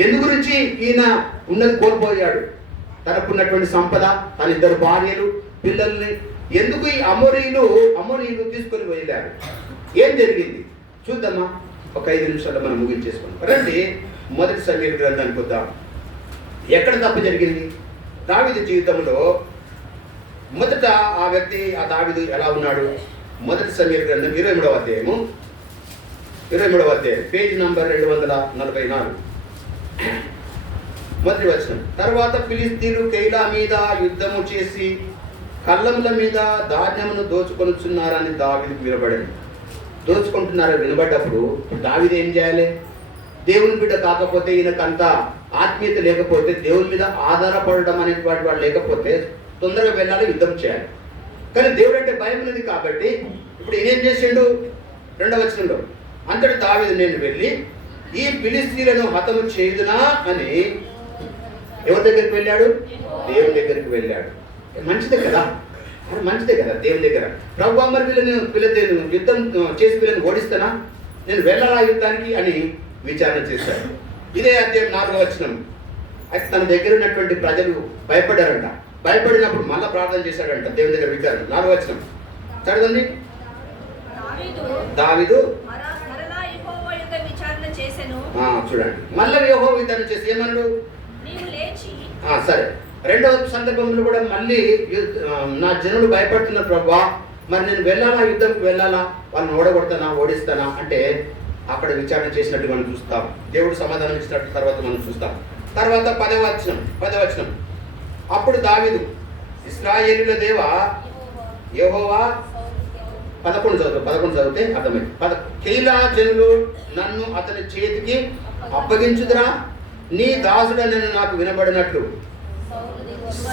ఎందు గురించి ఈయన ఉన్నది కోల్పోయాడు? తనకున్నటువంటి సంపద, తన 2 భార్యలు, పిల్లల్ని ఎందుకు ఈ అమోరీయులు తీసుకొని వెళ్ళారు? ఏం జరిగింది చూద్దామా? ఒక 5 నిమిషాల్లో మనం ముగించేసుకుందాం రండి. 1 సమూయేలు గ్రంథానికి వద్దాం. ఎక్కడ తప్పు జరిగింది దావీదు జీవితంలో? మొదట ఆ వ్యక్తి, ఆ దావీదు ఎలా ఉన్నాడు? 1 సమూయేలు గ్రంథం 23వ అధ్యాయము, 23వ అధ్యాయం, పేజీ నంబర్ 244, మొదటి వచనం. తర్వాత ఫిలిస్తీయులు కెయిలా మీద యుద్ధము చేసి కళ్ళముల మీద ధాన్యమును దోచుకొనుచున్నారని దావీదుకు వినబడింది. దోచుకుంటున్నారని వినబడ్డప్పుడు దావీదు ఏం చేయాలి? దేవుని బిడ్డ కాకపోతే, ఈయనకంత ఆత్మీయత లేకపోతే, దేవుని మీద ఆధారపడడం అనేటువంటి వాడు లేకపోతే తొందరగా వెళ్ళాలి, యుద్ధం చేయాలి. కానీ దేవుడు అంటే భయం ఉన్నది కాబట్టి ఇప్పుడు ఈయనేం చేసిండు? 2వ వచనంలో, అంతటి దావీదు నేను వెళ్ళి ఈ ఫిలిస్తీయులను హతము చేయుదునా అని ఎవరి దగ్గరికి వెళ్ళాడు? దేవుని దగ్గరికి వెళ్ళాడు. మంచిదే కదా, మంచిదే కదా దేవుని దగ్గర. ప్రభువా, మరి వీళ్ళని యుద్ధం చేసి వీళ్ళని ఓడిస్తానా? నేను వెళ్ళాలా యుద్ధానికి అని విచారణ చేశాడు. ఇదే అధ్యాయం 4వ వచనం. అయితే తన దగ్గర ఉన్నటువంటి ప్రజలు భయపడ్డారంట. భయపడినప్పుడు మళ్ళా ప్రార్థన చేశాడంట దేవుని దగ్గర విచారణ. 4వ వచనం చదవండి. దావీదు చూడండి, మళ్ళీ యెహోవా విచారణ చేసి ఏమన్నాడు? సరే, రెండవ సందర్భంలో కూడా మళ్ళీ నా జనులు భయపడుతున్నారు ప్రభువా, మరి నేను వెళ్ళాలా, యుద్ధంకి వెళ్ళాలా, వాళ్ళని ఓడగొడతానా, ఓడిస్తానా అంటే అక్కడ విచారణ చేసినట్టు మనం చూస్తాం. దేవుడు సమాధానం ఇచ్చినట్టు తర్వాత మనం చూస్తాం. తర్వాత 10వ వచనం, అప్పుడు దావీదు ఇశ్రాయేలీయుల దేవా యెహోవా 11 చదివితే అర్థమైంది. కీలా జనులు నన్ను అతని చేతికి అప్పగించుదురా, నీ దాసుడనని నాకు వినబడినట్లు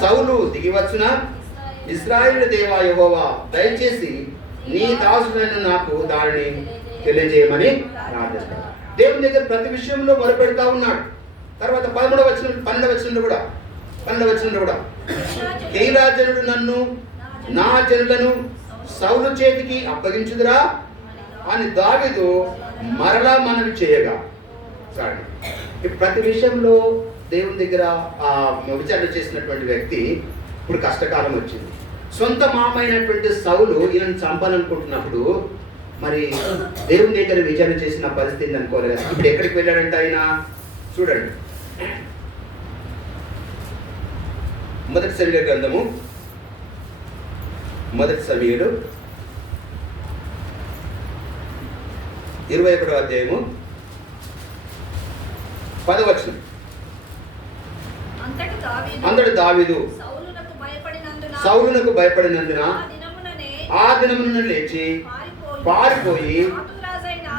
సౌలు దిగివచ్చునా, ఇశ్రాయేలు దేవా యెహోవా దయచేసి నీ దాసుడని నాకు దానిని తెలియజేయమని ప్రార్థిస్తాను. దేవుని దగ్గర ప్రతి విషయంలో మొరపెడతా ఉన్నాడు. తర్వాత 12వ వచనంలో కూడా కీలా జనులు నన్ను నా జనులను సౌలు చేతికి అప్పగించుదురా అని దావీదు మరలా మనవి చేయగా, ప్రతి విషయంలో దేవుని దగ్గర విచారణ చేసినటువంటి వ్యక్తి ఇప్పుడు కష్టకాలం వచ్చింది. సొంత మామైనటువంటి సౌలు ఈయనను చంపాలనుకుంటున్నప్పుడు మరి దేవుని దగ్గర విచారణ చేసిన పరిస్థితి అనుకోలేదు కదా. ఇప్పుడు ఎక్కడికి వెళ్ళాడంటే ఆయన చూడండి, మొదటి సమూయేలు గ్రంథము 21వ అధ్యాయము 10వ వచనం. అంతటి దావీదు సౌలునకు భయపడినందున ఆ దినమున లేచి పారిపోయి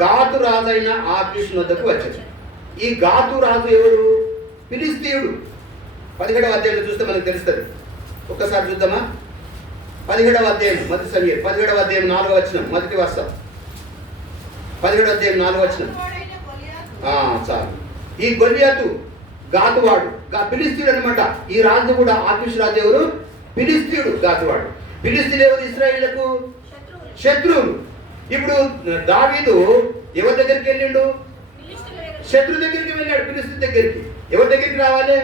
గాతు రాజైన ఆకీషు వద్దకు వచ్చాడు. ఈ గాతు రాజు ఎవరు? ఫిలిష్తీయుడు. 17వ అధ్యాయంలో చూస్తే మనకు తెలుస్తుంది. ఒక్కసారి చూద్దామా? 17వ అధ్యాయం మొదటి సమూయేలు 17వ అధ్యాయం 4వ వచనం, మొదటి వర్షం. 17వ అధ్యాయం 4వ వచనం. చాలు. ఈ గొల్లియాతు గాతువాడు, ఫిలిష్తీయుడు అనమాట. ఈ రాజు కూడా ఆకీషు రాజు ఎవరు? ఫిలిష్తీయుడు, గాతువాడు. ఫిలిష్తీయులు ఎవరు? ఇశ్రాయేలులకు శత్రువులు. ఇప్పుడు దావీదు ఎవరి దగ్గరికి వెళ్ళిండు? శత్రు దగ్గరికి వెళ్ళాడు, ఫిలిష్తీయుల దగ్గరికి. ఎవరి దగ్గరికి రావాలి?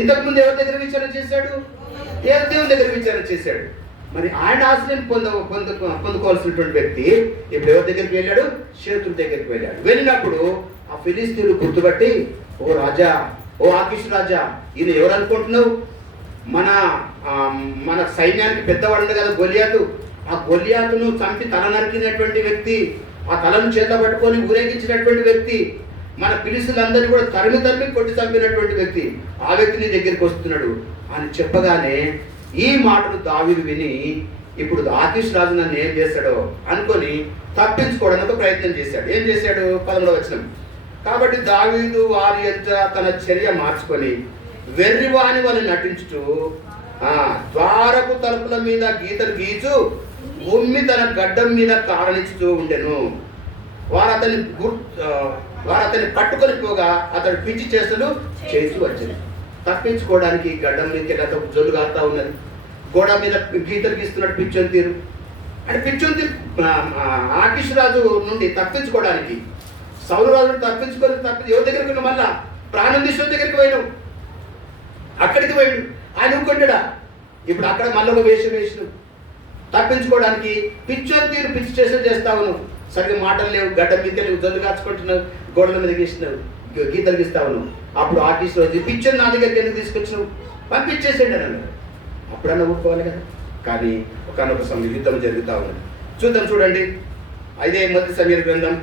ఇంతకుముందు ఎవరి దగ్గర విచారణ చేశాడు? దేవుని దగ్గర విచారణ చేశాడు. మరి ఆయన ఆశ్రయం పొందుకోవాల్సినటువంటి వ్యక్తి ఇప్పుడు ఎవరి దగ్గరికి వెళ్ళాడు? శత్రు దగ్గరికి వెళ్ళాడు. వెళ్ళినప్పుడు ఆ ఫిలిష్తీయులు గుర్తుపట్టి, ఓ రాజా, ఓ ఆకీషు రాజా, ఈయన ఎవరు అనుకుంటున్నావు? మన సైన్యానికి పెద్దవాడు కదా గొల్లియాతు. ఆ గొల్లియాతును చంపి తల నరికినటువంటి వ్యక్తి, ఆ తలను చేత పట్టుకొని ఊరేగించినటువంటి వ్యక్తి, మన ఫిలిష్తీయులందరినీ కూడా తరిమి కొట్టి చంపినటువంటి వ్యక్తి, ఆ వ్యక్తి నీ దగ్గరికి వస్తున్నాడు అని చెప్పగానే ఈ మాటలు దావీదు విని ఇప్పుడు ఆకీషు రాజు నన్ను ఏం చేస్తాడో అనుకొని తప్పించుకోవడానికి ప్రయత్నం చేశాడు. ఏం చేశాడు? 11వ వచనం. కాబట్టి దావీదు వారి యొక్క తన చర్య మార్చుకొని వెర్రివాని వలె నటించుతూ ద్వారపు తలుపుల మీద గీతలు గీచు భూమి తన గడ్డం మీద కారణిస్తూ ఉండెను. వారు అతన్ని పట్టుకొని పోగా అతడు పిచ్చి చేష్టలు చేసి వచ్చాడు. తప్పించుకోవడానికి గడ్డం మీదకి జొల్లు కాస్తా ఉన్నది, గోడ మీద గీతలు గీస్తున్నట్టు పిచ్చొని తీరు అంటే పిచ్చొని తీరు. ఆకీషు రాజు నుండి తప్పించుకోవడానికి సౌలు రాజు తప్పించుకొని ఎవరి దగ్గరికి పోయినా? మళ్ళా ప్రాణం తీసుకుని దగ్గరికి పోయినావు, అక్కడికి పోయాడు. ఆయన ఊరుకుంటాడా? ఇప్పుడు అక్కడ మళ్ళీ ఒక వేషం తప్పించుకోవడానికి పిచ్చొని తీరు పిచ్చి చేస్తా ఉన్నావు. సరిగ్గా మాటలు లేవు, గడ్డ మీదకి లేవు, జల్లు కాచుకుంటున్నావు, గోడల మీద గీసినావు, గీతలు గీస్తా ఉన్నావు. అప్పుడు ఆకీషు రాజు పిచ్చొని నా దగ్గరికి ఎందుకు తీసుకొచ్చినావు? పంపించేసేయండి అని అన్నాడు. అప్పుడన్నా ఊరుకోవాలి కదా. కానీ ఒకనొక సమయం యుద్ధం జరుగుతూ ఉన్నది. చూడండి. అదే మొదటి సమూయేలు గ్రంథం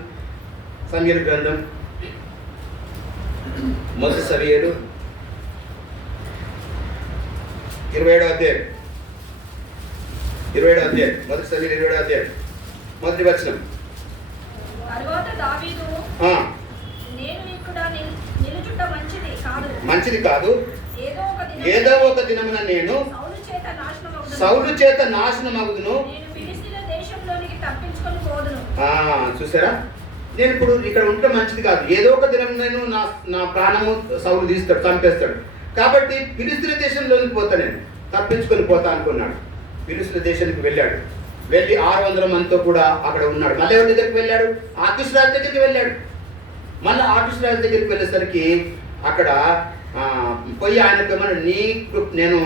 మొదటి సమూయేలు 27వ అధ్యాయం మొదటి సమూయేలు 27వ అధ్యాయం మొదటి వచనం. మంచిది కాదు, ఏదో ఒక దినమున నేను సౌలు చేత నాశనమగుదును. చూసారా? నేను ఇప్పుడు ఇక్కడ ఉంటే మంచిది కాదు, ఏదో ఒక దినం నేను నా ప్రాణము సౌలు తీస్తాడు, చంపేస్తాడు. కాబట్టి ఫిలిష్తీయుల దేశంలోనికి పోతా, నేను తప్పించుకొని పోతా అనుకున్నాడు. ఫిలిష్తీయుల దేశానికి వెళ్ళాడు. వెళ్ళి 600 మందితో కూడా అక్కడ ఉన్నాడు. మళ్ళీ ఎవరి దగ్గరికి వెళ్ళాడు? ఆకీషు రాజు దగ్గరికి వెళ్ళాడు. మళ్ళీ ఆకీషు రాజు దగ్గరికి వెళ్ళేసరికి అక్కడ పోయి ఆయనకు నేను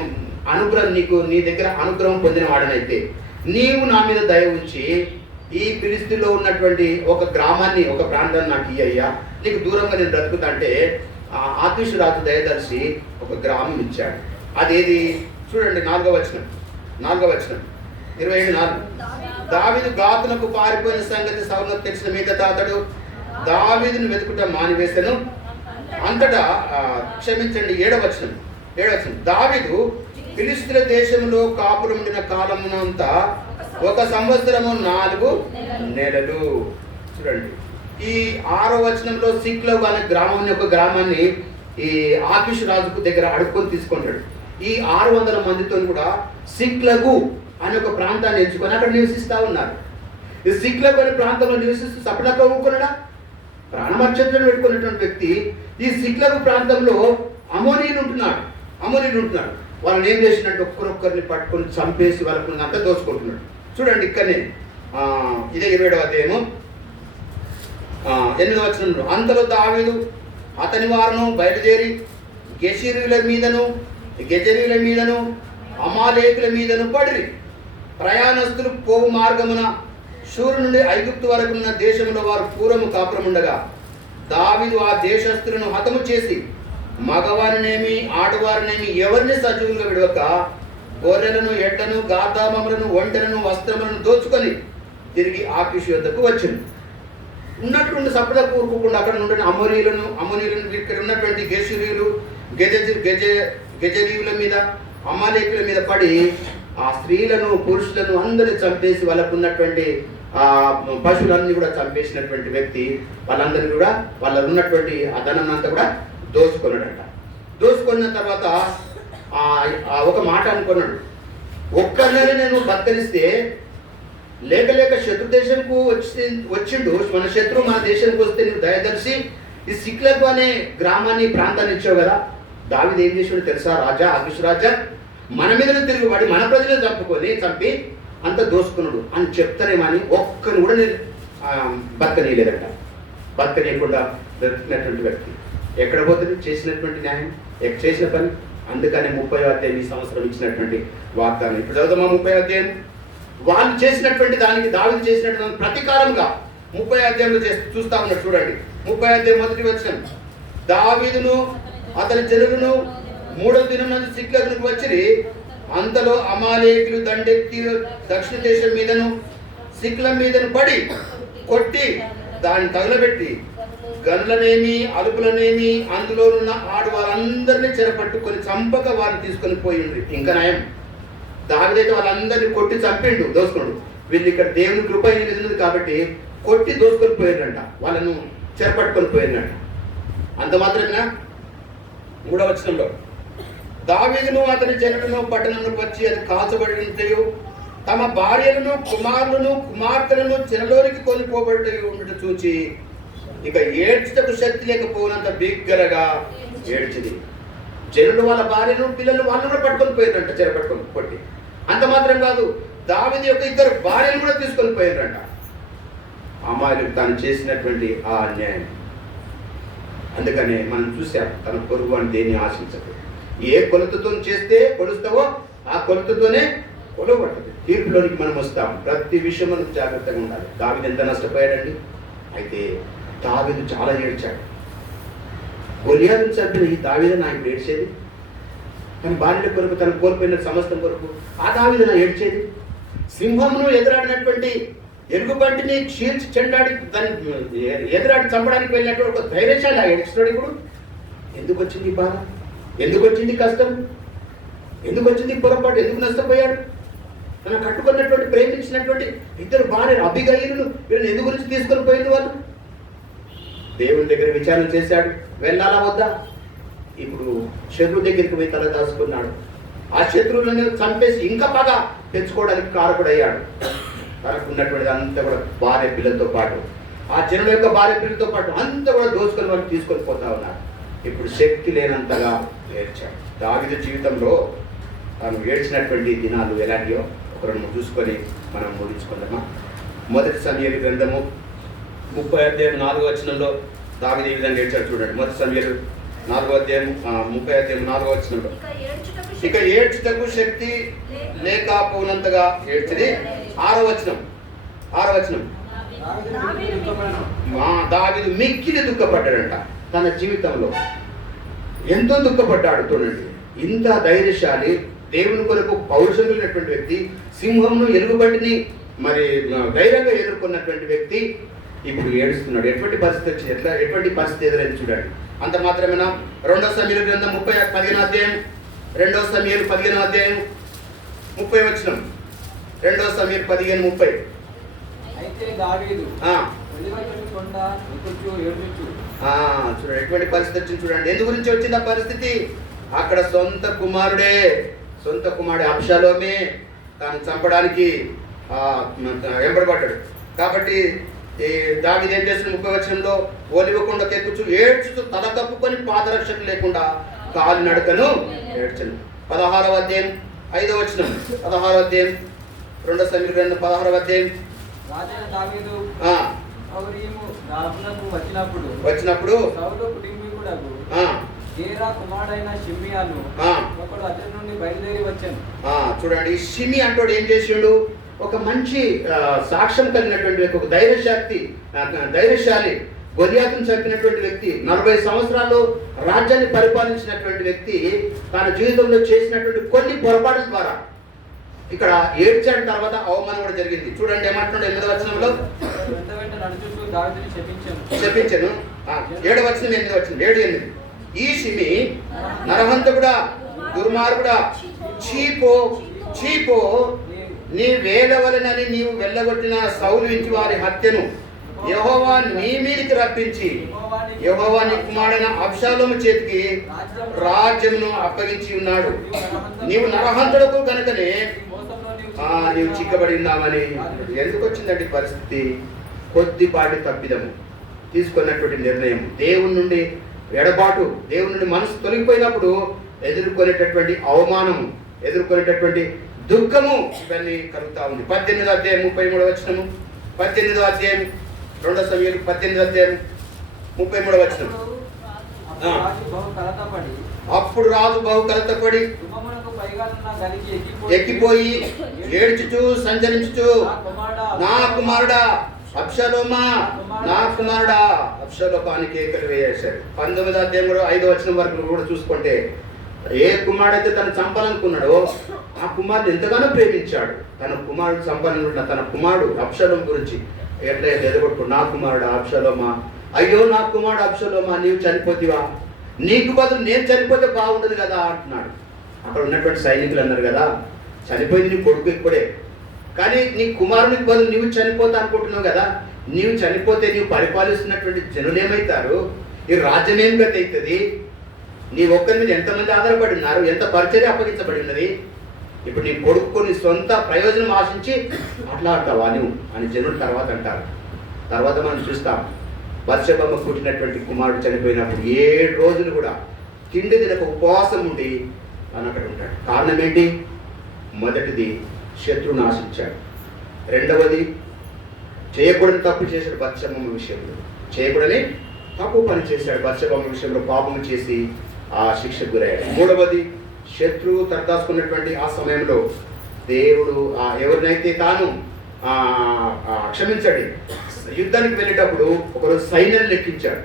అనుగ్రహం నీ దగ్గర అనుగ్రహం పొందిన వాడనైతే నీవు నా మీద దయ ఉంచి ఈ ఫిలిష్తీయులో ఉన్నటువంటి ఒక గ్రామాన్ని, ఒక ప్రాంతాన్ని నాకు ఇయ్యయ్యా, నీకు దూరంగా నేను బ్రతుకుతా అంటే ఆకీషు రాజు దయదర్శి ఒక గ్రామం ఇచ్చాడు. అదేది చూడండి, 4వ వచనం 27:4. దావీదు గాతునకు పారిపోయిన సంగతి సౌలుకు తెలిసిన మీదట అతడు దావీదును వెతుకుట మానివేసెను. అంతటా క్షమించండి 7వ వచనం. దావీదు ఫిలిష్తీయుల దేశంలో కాపురముండిన కాలమునంతా 1 సంవత్సరము 4 నెలలు. చూడండి, ఈ 6వ వచనంలో సిక్లగ్ అనే గ్రామాన్ని ఈ ఆకీషు రాజుకు దగ్గర అడుక్కొని తీసుకుంటాడు. ఈ 600 మందితో కూడా సిక్లగు అనే ఒక ప్రాంతాన్ని ఎంచుకొని అక్కడ నివసిస్తూ ఉన్నారు. ఈ సిక్లగు అనే ప్రాంతంలో నివసిస్తూ సపడక ఊరుకున్నాడా? ప్రాణమర్చలను పెట్టుకున్నటువంటి వ్యక్తి ఈ సిక్లగు ప్రాంతంలో అమోనీయులు ఉంటున్నాడు. వాళ్ళని ఏం చేసినట్టు ఒక్కరొక్కరిని పట్టుకొని చంపేసి వాళ్ళకు అంతా దోచుకుంటున్నాడు. చూడండి, ఇక్కడనే ఇదే 27వ అధ్యాయము 8వ వచనంలో, అంతలో దావీదు అతని వారును బయలుదేరి గెజరీల మీదను అమాలేకుల మీదను పడిరి. ప్రయాణస్తులు పోవు మార్గమున షూరు నుండి ఐగుప్తు వరకు ఉన్న దేశంలో వారు పూర్వము కాపురముండగా దావీదు ఆ దేశస్తులను హతము చేసి మగవారినేమి ఆడవారినేమి ఎవరిని సజీవులుగా విడవక గొర్రెలను, ఎడ్లను, గాదామములను, ఒంటెలను, వస్త్రములను దోచుకొని తిరిగి ఆకీషు యొద్దకు వచ్చింది. ఉన్నటువంటి సపద కూరుకోకుండా అక్కడ నుండి అమోనీయులను ఇక్కడ ఉన్నటువంటి గెషరీయులు, గెజరీయుల మీద, అమాలేకుల మీద పడి ఆ స్త్రీలను, పురుషులను అందరినీ చంపేసి వాళ్ళకు ఉన్నటువంటి పశువులన్నీ కూడా చంపేసినటువంటి వ్యక్తి వాళ్ళందరినీ కూడా వాళ్ళ ఉన్నటువంటి ఆ ధనాన్ని అంతా కూడా దోచుకున్నాడట. దోచుకున్న తర్వాత ఒక మాట అనుకున్నాడు, ఒక్కరిని నేను బతకరిస్తే లేక శత్రు దేశంకు వచ్చిండు, మన శత్రువు మన దేశానికి వస్తే నువ్వు దయదర్శి ఈ సిక్లగు అనే గ్రామాన్ని, ప్రాంతాన్ని ఇచ్చావు కదా. దావీదు ఏం చేసాడు తెలుసా? రాజా, ఆకీషు రాజా, మన మీదనే తిరుగుబడి మన ప్రజలను చంపి అంత దోసుకున్నాడు అని చెప్తారేమని ఒక్కరిని కూడా బతకనీయలేదట. బతకనీయకుండా బ్రతికినటువంటి వ్యక్తి ఎక్కడ పోతుంది? చేసినటువంటి న్యాయం, చేసిన పని. అందుకని 30వ అధ్యాయం ఈ సంవత్సరం ఇచ్చినటువంటి వాగ్దానం. ఇప్పుడు చదువుతామా 30వ అధ్యాయం? వాళ్ళు చేసినటువంటి దానికి దావీదు చేసినటువంటి ప్రతీకారంగా 30వ అధ్యాయంలో చూస్తా ఉన్నారు. చూడండి, 30వ అధ్యాయం 1వ వచనం. దావీదును అతని జనులను 3వ దినం సిక్లగునకు వచ్చిరి. అంతలో అమాలేకులు దండెత్తి దక్షిణ దేశం మీదను సిక్లం మీదను పడి కొట్టి దాన్ని తగలబెట్టి గనులనేమి, అలుపులనేమి, అందులో ఉన్న ఆడవాళ్ళందరినీ చెరపట్టుకొని చంపక వారిని తీసుకొని పోయిండ్రి. ఇంకా నయం, దావీదైతే వాళ్ళందరినీ కొట్టి చంపిండు, దోసుకున్నాడు. వీళ్ళు ఇక్కడ దేవుని కృప ఉంది కాబట్టి కొట్టి దోసుకొని పోయిండ్రంట, వాళ్ళను చెరపట్టుకొని పోయిందంట. అంత మాత్రమేనా? 3వ వచనంలో, దావీదును అతని జనులను పట్టణంలోకి వచ్చి అది కాల్చబడి ఉంటయు, తమ భార్యలను, కుమారులను, కుమార్తెలను చెరలోనికి కొనిపోబడి ఉండటం చూచి ఇక ఏడ్చుటకు శక్తి లేకపోయినంత బిగ్గరగా ఏడ్చింది. జనులు వాళ్ళ భార్యను, పిల్లలు వాళ్ళను కూడా పట్టుకొని పోయిందంట, చెరపట్టుకొని కొట్టి. అంత మాత్రం కాదు, దావీదు యొక్క 2 భార్యలు కూడా తీసుకొని పోయిందంట. అమాయకులు తాను చేసినటువంటి ఆ అన్యాయం. అందుకనే మనం చూసాం, తన పొరుగు అని దేన్ని ఆశించదు. ఏ కొలతతో చేస్తే కొలుస్తావో ఆ కొలతతోనే కొలవబడుతుంది. తీర్పులోనికి మనం వస్తాం. ప్రతి విషయం మనకు జాగ్రత్తగా ఉండాలి. దావీదు ఎంత నష్టపోయాడండి. అయితే దావీదు చాలా ఏడ్చాడు. గొలియాతును చంపిన ఈ దావీదు నాకు ఏడ్చేది, తన భార్యల కొరకు, తన కోల్పోయిన సమస్తం కొరకు ఆ దావీదు నా ఏడ్చేది. సింహమును ఎదురాడినటువంటి ఎలుగుబంటిని చీల్చి చెండాడి దాన్ని ఎదురాడి చంపడానికి వెళ్ళినటువంటి ఒక ధైర్యశాలి ఆ ఏడ్చుతాడు. ఇప్పుడు ఎందుకు వచ్చింది బాధ? ఎందుకు వచ్చింది కష్టం? ఎందుకు వచ్చింది పొరపాటు? ఎందుకు నష్టపోయాడు? తన కట్టుకున్నటువంటి, ప్రేమించినటువంటి 2 భార్యలు అభిగయులు వీళ్ళని ఎందుకు గురించి తీసుకొని పోయింది? వాళ్ళు దేవుని దగ్గర విచారణ చేశాడు, వెళ్ళాలా వద్దా? ఇప్పుడు శత్రువు దగ్గరికి పోయి తల దాచుకున్నాడు. ఆ శత్రువులను చంపేసి ఇంకా బాగా తెచ్చుకోవడానికి కారకుడయ్యాడు. తనకు ఉన్నటువంటి అంతా కూడా భార్య పిల్లలతో పాటు, ఆ జనుల యొక్క భార్య పిల్లలతో పాటు అంతా కూడా దోచుకొని వాళ్ళు తీసుకొని పోతా ఉన్నారు. ఇప్పుడు శక్తి లేనంతగా ఏడ్చాడు. దావీదు జీవితంలో తాను ఏడ్చినటువంటి దినాలు ఎలాంటివో ఒక 2 చూసుకొని మనం ముగించుకుందామా. 1 సమూయేలు గ్రంథము 30వ అధ్యాయం 4వ వచనంలో దావీదు ఈ విధంగా ఏడ్చాడు. చూడండి, 1 సమూయేలు 4వ అధ్యాయం 30వ అధ్యాయం 4వ వచనంలో, ఇక ఏడ్చుటకు శక్తి లేకపోనంతగా ఏడ్చిది. 6వ వచనం దావీదు మిక్కిలి దుఃఖపడ్డాడంట. తన జీవితంలో ఎంతో దుఃఖపడ్డాడు. చూడండి, ఇంత ధైర్యశాలి, దేవుని కొరకు పౌరుషం కలిగినటువంటి వ్యక్తి, సింహంను ఎలుగుబంటిని మరి ధైర్యంగా ఎదుర్కొన్నటువంటి వ్యక్తి ఇప్పుడు ఏడుస్తున్నాడు. ఎటువంటి పరిస్థితి వచ్చింది, ఎటువంటి పరిస్థితి ఎదురైంది చూడండి. అంత మాత్రమేనా? 2 సమూయేలు గ్రంథం 15వ అధ్యాయం, 2 సమూయేలు 15వ అధ్యాయం 30 వచనం. 2 సమూయేలు 15:30. అయితే దావీదు చూడండి ఎటువంటి పరిస్థితి వచ్చింది చూడండి. ఎందు గురించి వచ్చింది ఆ పరిస్థితి? అక్కడ సొంత కుమారుడు అబ్షాలోమే తాను చంపడానికి వెంబడబడ్డాడు. కాబట్టి దావీదు ఏం చేసిన 30వ వచనంలో, ఒలివ కొండకు ఎక్కుచు ఏడ్చుతూ తల తప్పుకొని పాదరక్షణ లేకుండా కాలి నడకను ఏడ్చను. 16వ అధ్యాయం 5వ వచనం. 16వ అధ్యాయం 2 సమూయేలు గ్రంథం 16వ అధ్యాయం. రాజైన దావీదు వచ్చినప్పుడు సౌలు కుటుంబీకుడగు గేరా కుమారుడైన షిమ్యాను ఒకడు అతని నుండి బయలుదేరి వచ్చాను. చూడండి, షిమి అంటోడు ఏం చేసిండు? ఒక మంచి సాక్ష్యం కలిగినటువంటి వ్యక్తి, ఒక ధైర్యశాలి, గొలియాతును చంపినటువంటి వ్యక్తి, 40 సంవత్సరాలు రాజ్యాన్ని పరిపాలించినటువంటి వ్యక్తి తన జీవితంలో చేసినటువంటి కొన్ని పొరపాట్ల ద్వారా ఇక్కడ ఏడ్చాడు. తర్వాత అవమానం కూడా జరిగింది. చూడండి ఏమంటున్నాడు 8వ వచనంలో, చెప్పించాను. 7వ వచనం 8వ వచనం 7-8. ఈ షిమి నరహంతకుడా, దుర్మార్గుడా, చీపో నీ వేలవలనని నీవు వెళ్ళగొట్టిన సౌలు ఇంటి వారి హత్యను యెహోవా నీ మీదికి రప్పించి యెహోవా నీ కుమారుడైన అబ్షాలోము చేతికి రాజ్యమును అప్పగించి ఉన్నాడు. నీవు నరహంతుడకు గనుకనే నీవు చిక్కబడి ఉన్నామని. ఎందుకు వచ్చిందండి పరిస్థితి? కొద్దిపాటి తప్పిదము, తీసుకున్నటువంటి నిర్ణయం, దేవుని నుండి ఎడబాటు, దేవుని నుండి మనసు తొలగిపోయినప్పుడు ఎదుర్కొనేటటువంటి అవమానము, ఎదుర్కొనేటటువంటి దుఃఖము ఇవన్నీ కలుగుతా ఉంది. 18వ అధ్యాయం 33వ వచనము. 18వ అధ్యాయం 2 సమూయేలు 18వ అధ్యాయం 33వ వచనం. అప్పుడు రాజు బహు కలతపడి ఎక్కిపోయి ఏడ్చుచు సంచరించుచు, నా కుమారుడా అబ్షాలోమా, నా కుమారుడా అబ్షాలోమానికి కేకలు వేసేశాడు. 19వ అధ్యాయం 5వ వచనం వరకు కూడా చూసుకుంటే, ఏ కుమారుడైతే తను చంపాలనుకున్నాడో ఆ కుమారుడు ఎంతగానో ప్రేమించాడు. తన కుమారుడు చంపాలనుకున్న తన కుమారుడు అబ్షాలోము గురించి ఎట్లయితే ఎదగొట్టు, నా కుమారుడు అబ్షాలోమా, అయ్యో నా కుమారుడు అబ్షాలోమా, నీవు చనిపోతివా, నీకు బదులు నేను చనిపోతే బాగుండదు కదా అంటున్నాడు. అక్కడ ఉన్నటువంటి సైనికులు అన్నారు కదా, చనిపోయింది నీ కొడుకు ఇప్పుడే, కానీ నీ కుమారునికి బదులు నీవు చనిపోతా అనుకుంటున్నావు కదా, నీవు చనిపోతే నీవు పరిపాలిస్తున్నటువంటి జనులు ఏమవుతారు, ఈ రాజ్యం ఏం గతి అవుతుంది, నీ ఒక్కరి మీద ఎంతమంది ఆధారపడి ఉన్నారు, ఎంత పరిచర్య అప్పగించబడి ఉన్నది, ఇప్పుడు నీ కొడుకు నీ సొంత ప్రయోజనం ఆశించి మాట్లాడతావా నువ్వు అని జనులు తర్వాత అంటారు. తర్వాత మనం చూస్తాం, బత్షెబమ్మ పుట్టినటువంటి కుమారుడు చనిపోయినప్పుడు 7 రోజులు కూడా తిండి తినక ఉపవాసం ఉండి అని అక్కడ ఉంటాడు. కారణం ఏంటి? మొదటిది శత్రువును ఆశించాడు, రెండవది చేయకూడని తప్పు చేశాడు బత్షెబమ్మ విషయంలో, చేయకూడని తప్పు పని చేశాడు బత్షెబమ్మ విషయంలో, పాపం చేసి ఆ శిక్షకు గురయ్యాడు. మూడవది శత్రువు తరదాసుకున్నటువంటి ఆ సమయంలో దేవుడు ఎవరినైతే తాను క్షమించాడు, యుద్ధానికి వెళ్ళేటప్పుడు ఒకరోజు సైన్యాన్ని లెక్కించాడు.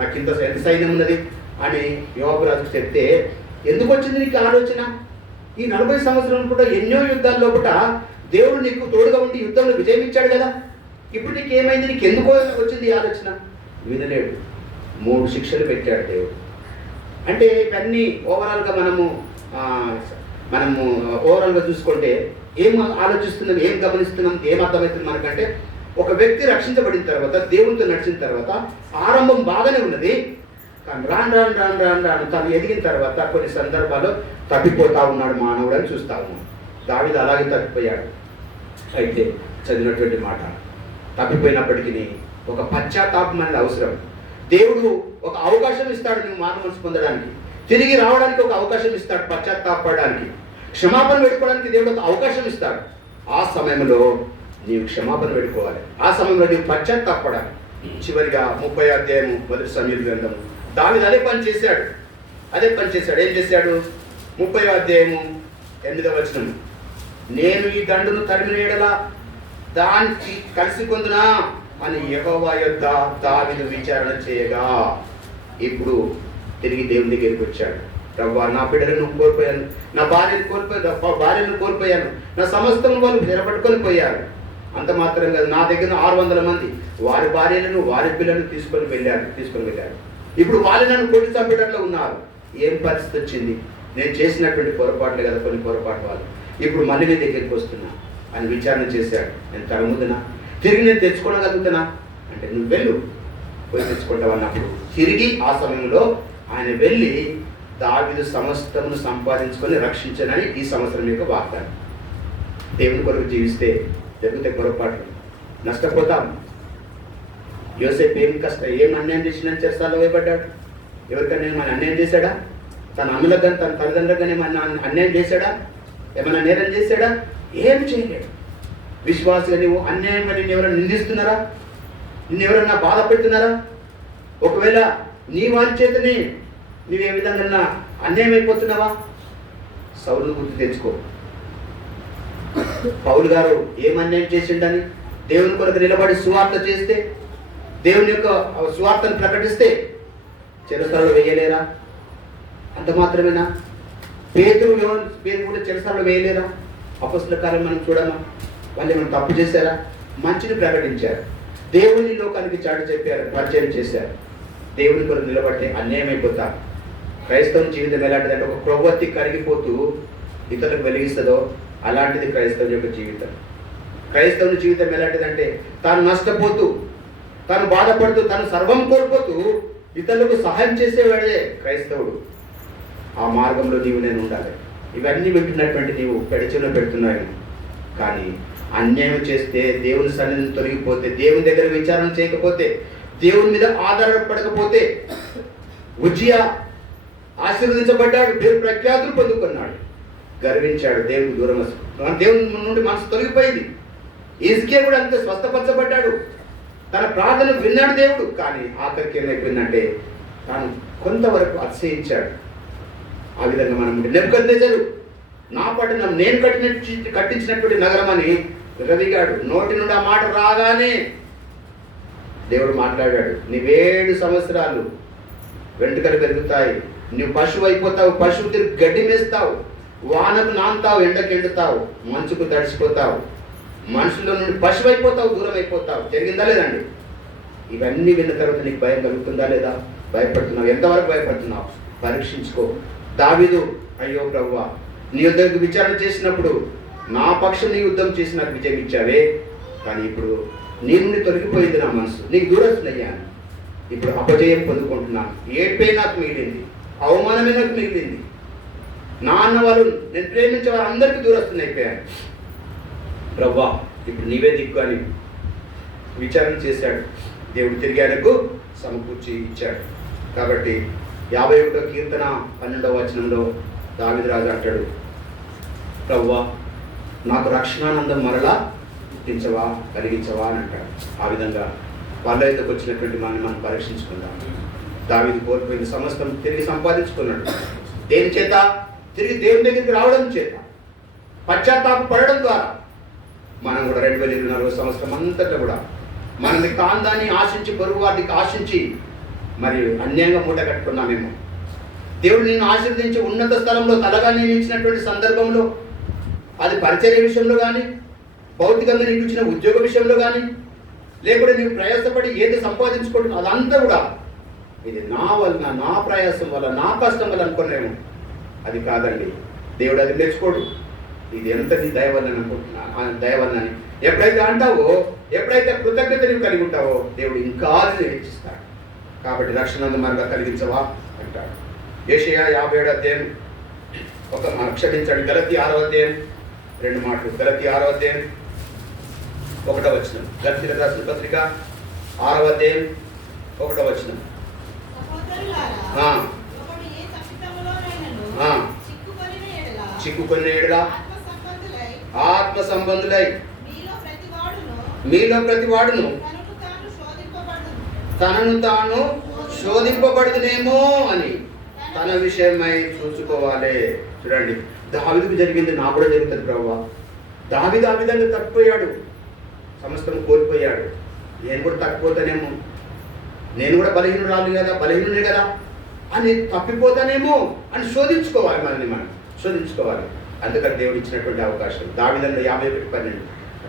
నాకు ఇంత ఎంత సైన్యం ఉన్నది అని యోబు రాజుకు చెప్తే, ఎందుకు వచ్చింది నీకు ఆలోచన? ఈ 40 సంవత్సరాలు కూడా ఎన్నో యుద్ధాల్లో కూడా దేవుడు నీకు తోడుగా ఉండి యుద్ధంలో విజయం ఇచ్చాడు కదా, ఇప్పుడు నీకు ఏమైంది, నీకు ఎందుకో వచ్చింది ఈ ఆలోచన? వినలేడు. 3 శిక్షలు పెట్టాడు దేవుడు. అంటే ఇవన్నీ ఓవరాల్గా మనము ఓవరాల్గా చూసుకుంటే ఏం ఆలోచిస్తున్నాం, ఏం గమనిస్తున్నాం, ఏం అర్థమవుతుంది మనకంటే, ఒక వ్యక్తి రక్షించబడిన తర్వాత, దేవునితో నడిచిన తర్వాత ఆరంభం బాగానే ఉన్నది, కానీ రాను తను ఎదిగిన తర్వాత కొన్ని సందర్భాల్లో తప్పిపోతా ఉన్నాడు మానవుడు అని చూస్తా ఉన్నాం. దావీదు అలాగే తప్పిపోయాడు. అయితే చదివినటువంటి మాట, తప్పిపోయినప్పటికీ ఒక పశ్చాత్తాపం అనేది అవసరం. దేవుడు ఒక అవకాశం ఇస్తాడు నువ్వు మానవ మనసు పొందడానికి, తిరిగి రావడానికి ఒక అవకాశం ఇస్తాడు, పశ్చాత్తాపడడానికి, క్షమాపణ పెట్టుకోవడానికి దేవుడు ఒక అవకాశం ఇస్తాడు. ఆ సమయంలో నీవు క్షమాపణ పెట్టుకోవాలి, ఆ సమయంలో నీవు పశ్చాత్తాపడాలి. చివరిగా 30వ అధ్యాయం 1 సమూయేలు గ్రంథం, దావీదు అదే పని చేశాడు. ఏం చేశాడు? 30వ అధ్యాయము 8వ వచనం, నేను ఈ దండును తరిమిన యెడల దానికి కలిసి పొందునా అని యెహోవా యొద్ద దావీదు విచారణ చేయగా. ఇప్పుడు తిరిగి దేవుని దగ్గరికి వచ్చాడు. ప్రభువా, నా బిడ్డలను కోల్పోయాను, నా భార్యను కోల్పోయాను, నా సమస్తం వాళ్ళు నిలబట్టుకొని పోయారు. అంత మాత్రం కాదు, నా దగ్గర 600 మంది వారి భార్యలను వారి పిల్లలను తీసుకొని వెళ్ళారు. ఇప్పుడు వాళ్ళు నన్ను కొట్టి చంపేటట్లు ఉన్నారు. ఏం పరిస్థితి వచ్చింది? నేను చేసినటువంటి పొరపాట్లు కదా కొన్ని పొరపాటు వాళ్ళు. ఇప్పుడు మళ్ళీ నీ దగ్గరికి వస్తున్నా అని విచారణ చేశాడు. నేను తరముదనా? తిరిగి నేను తెచ్చుకోగలుగుతానా అంటే, నువ్వు వెళ్ళు, పోయి తెచ్చుకుంటావు అన్నప్పుడు తిరిగి ఆ సమయంలో ఆయన వెళ్ళి దావీదు సమస్తమును సంపాదించుకొని రక్షించనని ఈ సంవత్సరం యొక్క వాగ్దానం. దేవుని కొరకు జీవిస్తే జరుగుతాయి పొరపాట్లు, నష్టపోతాం. యోసేపు ఏం అన్యాయం చేసిందని చెరసాలలో వేయబడ్డాడు. ఎవరికైనా ఏమైనా అన్యాయం చేశాడా? తన అమ్ములకు కానీ తన తల్లిదండ్రులకు కానీ ఏమైనా అన్యాయం చేశాడా? ఏమైనా నేరం చేశాడా? ఏం చేయలేడు. విశ్వాసంగా నువ్వు అన్యాయంగా నిన్ను ఎవరైనా నిందిస్తున్నారా? నిన్ను ఎవరైనా బాధ పెడుతున్నారా? ఒకవేళ నీ వారి చేతనే నువ్వు ఏ విధంగా అన్యాయం అయిపోతున్నావా? సౌలును గుర్తు తెచ్చుకో. పౌలు గారు ఏం అన్యాయం చేసిండని దేవుని కొరకు నిలబడి సువార్త చేస్తే, దేవుని యొక్క సువార్తను ప్రకటిస్తే చెరసాలలో వేయలేరా? అంత మాత్రమేనా? పేతురు కూడా చెరసాలలో వేయలేరా? అపొస్తలుల కార్యం మనం చూడమా? వాళ్ళు ఏమైనా తప్పు చేశారా? మంచిని ప్రకటించారు, దేవుని లోకానికి చాటు చెప్పారు, పరిచయం చేశారు. దేవుని కొరకు నిలబడితే అన్యాయం అయిపోతారు. క్రైస్తవం జీవితం ఎలాంటిదంటే, ఒక ప్రవృత్తి కరిగిపోతూ ఇతరులకు వెలిగిస్తుందో అలాంటిది క్రైస్తవం యొక్క జీవితం. క్రైస్తవుని జీవితం ఎలాంటిదంటే, తాను నష్టపోతూ, తాను బాధపడుతూ, తాను సర్వం కోల్పోతూ ఇతరులకు సహాయం చేసేవాడే క్రైస్తవుడు. ఆ మార్గంలో నీవు నేను ఉండాలి. ఇవన్నీ వింటున్నటువంటి నీవు పెడచెలో పెడుతున్నావు. కానీ అన్యాయం చేస్తే, దేవుని సన్నిధిని తొలగిపోతే, దేవుని దగ్గర విచారణ చేయకపోతే, దేవుని మీద ఆధారపడకపోతే, ఉజ్జియా ఆశీర్వదించబడ్డాడు, పేరు ప్రఖ్యాతులు పొందుకున్నాడు, గర్వించాడు, దేవునికి దూరం, దేవుని నుండి మనసు తొలగిపోయింది. హిజ్కియా కూడా అంతే, స్వస్థపరచబడ్డాడు, తన ప్రార్థన విన్నాడు దేవుడు. కానీ ఆఖరికి ఏమైపోయిందంటే, తాను కొంతవరకు అతిశయించాడు. ఆ విధంగా మనం నెబుకద్నెజరు నా పట్టణం నేను కట్టించినటువంటి నగరం అని రవిగాడు. నోటి నుండి ఆ మాట రాగానే దేవుడు మాట్లాడాడు. నీ 7 సంవత్సరాలు వెంట్రుకలు పెరుగుతాయి, నువ్వు పశువు అయిపోతావు, పశువు తిరిగి గడ్డి మేస్తావు, వానకు నాంతావు, ఎండకు ఎండుతావు, మంచుకు తడిసిపోతావు, మనుషుల్లో నుండి పశువు అయిపోతావు, దూరం అయిపోతావు. జరిగిందా లేదండి? ఇవన్నీ విన్న తర్వాత నీకు భయం కలుగుతుందా లేదా? భయపడుతున్నావు. ఎంతవరకు భయపడుతున్నావు? పరీక్షించుకో. దావీదు, అయ్యో ప్రభువా, నీ యుద్ధకు విచారణ చేసినప్పుడు నా పక్షం నీ యుద్ధం చేసి నాకు విజయం ఇచ్చావే, కానీ ఇప్పుడు నీ నుండి తొలగిపోయింది నా మనసు, నీకు దూరస్తున్నయ్యాను. ఇప్పుడు అపజయం పొందుకుంటున్నాను, ఏడ్పే నాకు మిగిలింది, అవమానమే నాకు మిగిలింది. నా అన్న వాళ్ళు, నేను ప్రేమించే వారు అందరికీ దూరస్తున్న అయిపోయాను. ప్రభువా, ఇప్పుడు నీవే దిక్కు అని విచారణ చేశాడు. దేవుడు తిరిగి ఆయనకు సమకూర్చి ఇచ్చాడు. కాబట్టి 51వ కీర్తన 12వ వచనంలో దావీదు రాజు అంటాడు, ప్రభువా, నాకు రక్షణానందం మరలా పుట్టించవా, కలిగించవా అని అంటాడు. ఆ విధంగా వాళ్ళ యుద్ధకు వచ్చినటువంటి మనం పరీక్షించుకుందాం. దావీదు కోల్పోయిన సమస్తం తిరిగి సంపాదించుకున్నాడు. దేని చేత? తిరిగి దేవుని దగ్గరికి రావడం చేత, పశ్చాత్తాప పడడం ద్వారా. మనం కూడా 2024 సంవత్సరం అంతటా కూడా మనది కాందాన్ని ఆశించి, పొరుగు వారికి ఆశించి మరి అన్యాయంగా మూట కట్టుకున్నామేమో. దేవుడు నిన్ను ఆశీర్వదించి ఉన్నత స్థలంలో తలగా నియమించినటువంటి సందర్భంలో, అది పరిచర్య విషయంలో కానీ, భౌతికంగా నీకు ఇచ్చిన ఉద్యోగ విషయంలో కానీ, లేకపోతే నీవు ప్రయాసపడి ఏది సంపాదించుకుంటున్నావు అదంతా కూడా ఇది నా వలన, నా ప్రయాసం వల్ల, నా కష్టం వల్ల అనుకున్నాము. అది కాదండి. దేవుడు అది నేర్చుకోడు. ఇది ఎంత నీ దయ వల్ల అనుకుంటున్నా, దయ వల్ల అని ఎప్పుడైతే అంటావో, ఎప్పుడైతే కృతజ్ఞత నీవు కలిగి ఉంటావో, దేవుడు ఇంకా హెచ్చిస్తాడు. కాబట్టి రక్షణ మరలా కలిగించవా అంటాడు. యెషయా 57వ అధ్యాయం క్షమించండి, గలతీ 6వ అధ్యాయం 2 మాటలు. గలతీ 6వ అధ్యాయం 1వ వచనం. గలతీలకు రాసిన పత్రిక 6వ అధ్యాయం 1వ వచనం. చిక్కుకున్న ఎడల ఆత్మ సంబంధులై మీలో ప్రతి వాడును తనను తాను శోధింపబడునేమో అని తన విషయమై చూసుకోవాలి. చూడండి, దావీదుకు జరిగింది నాకు కూడా జరుగుతుంది ప్రభువా. దావీదు ఆ విధంగా తప్పిపోయాడు, సమస్తం కోల్పోయాడు. నేను కూడా తప్పిపోతానేమో. నేను కూడా బలహీనుడే కదా అని తప్పిపోతానేమో అని శోధించుకోవాలి, మనం శోధించుకోవాలి. అందుకని దేవుడు ఇచ్చినటువంటి అవకాశం. దావీదులో 51:12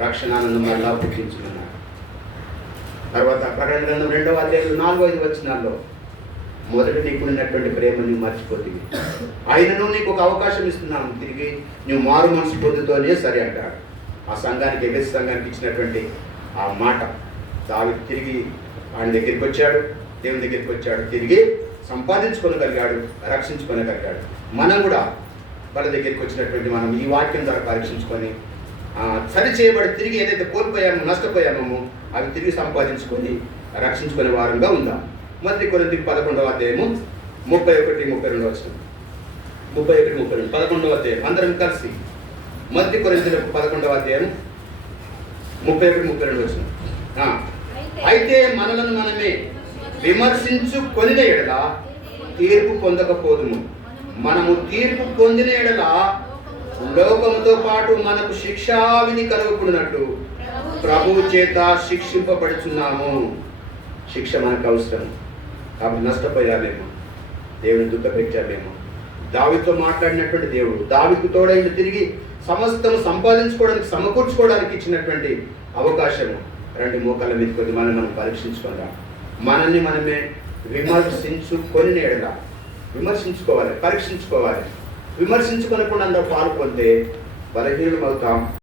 రక్షణానందం మరలా పుట్టించుకున్నాడు. తర్వాత ప్రకటన గ్రంథం 2వ అధ్యాయం 4-5 వచనాల్లో మొదట నీకు ఉన్నటువంటి ప్రేమ నువ్వు మర్చిపోతుంది, ఆయనను నీకు ఒక అవకాశం ఇస్తున్నాను, తిరిగి నువ్వు మారు మనసు పొందుతోనే సరే అంటాడు. ఆ సంఘానికి ఎగసి సంఘానికి ఇచ్చినటువంటి ఆ మాట దావీదు తిరిగి ఆయన దగ్గరికి వచ్చాడు, దేవుని దగ్గరికి వచ్చాడు, తిరిగి సంపాదించుకోగలిగాడు, రక్షించుకోగలిగాడు. మనం కూడా వాళ్ళ దగ్గరికి వచ్చినటువంటి మనం ఈ వాక్యం ద్వారా పరీక్షించుకొని సరి చేయబడి తిరిగి ఏదైతే కోల్పోయామో నష్టపోయామో అవి తిరిగి సంపాదించుకొని రక్షించుకునే వారంగా ఉందాం. మొదటి కొరింథీయులకు 11వ అధ్యాయము 31-32 వచనం. 31-32 11వ అధ్యాయం అందరం కలిసి. మొదటి కొరింథీయులకు 11వ అధ్యాయం 31-32 వచనం. అయితే మనలను మనమే విమర్శించుకొనిన ఎడల తీర్పు పొందకపోదుము. మనము తీర్పు పొందిన ఎడల లోకముతో పాటు మనకు శిక్షావిధి కలుగుకున్నట్టు ప్రభువు చేత శిక్షింపబడుచున్నాము. శిక్ష మనకు అవసరం కాబట్టి నష్టపోయాలేమో, దేవుని దుఃఖపెట్టాలేమో. దావీదుతో మాట్లాడినటువంటి దేవుడు దావీదుకు తోడైన తిరిగి సమస్తము సంపాదించుకోవడానికి సమకూర్చుకోవడానికి ఇచ్చినటువంటి అవకాశము. రెండు మోకాళ్ళ మీద కొద్ది మనం పరీక్షించుకుందాం. మనల్ని మనమే విమర్శించుకొని ఎడల విమర్శించుకోవాలి, పరీక్షించుకోవాలి. విమర్శించుకోనకుండా అందరూ పాల్గొంటే బలహీనం అవుతాం.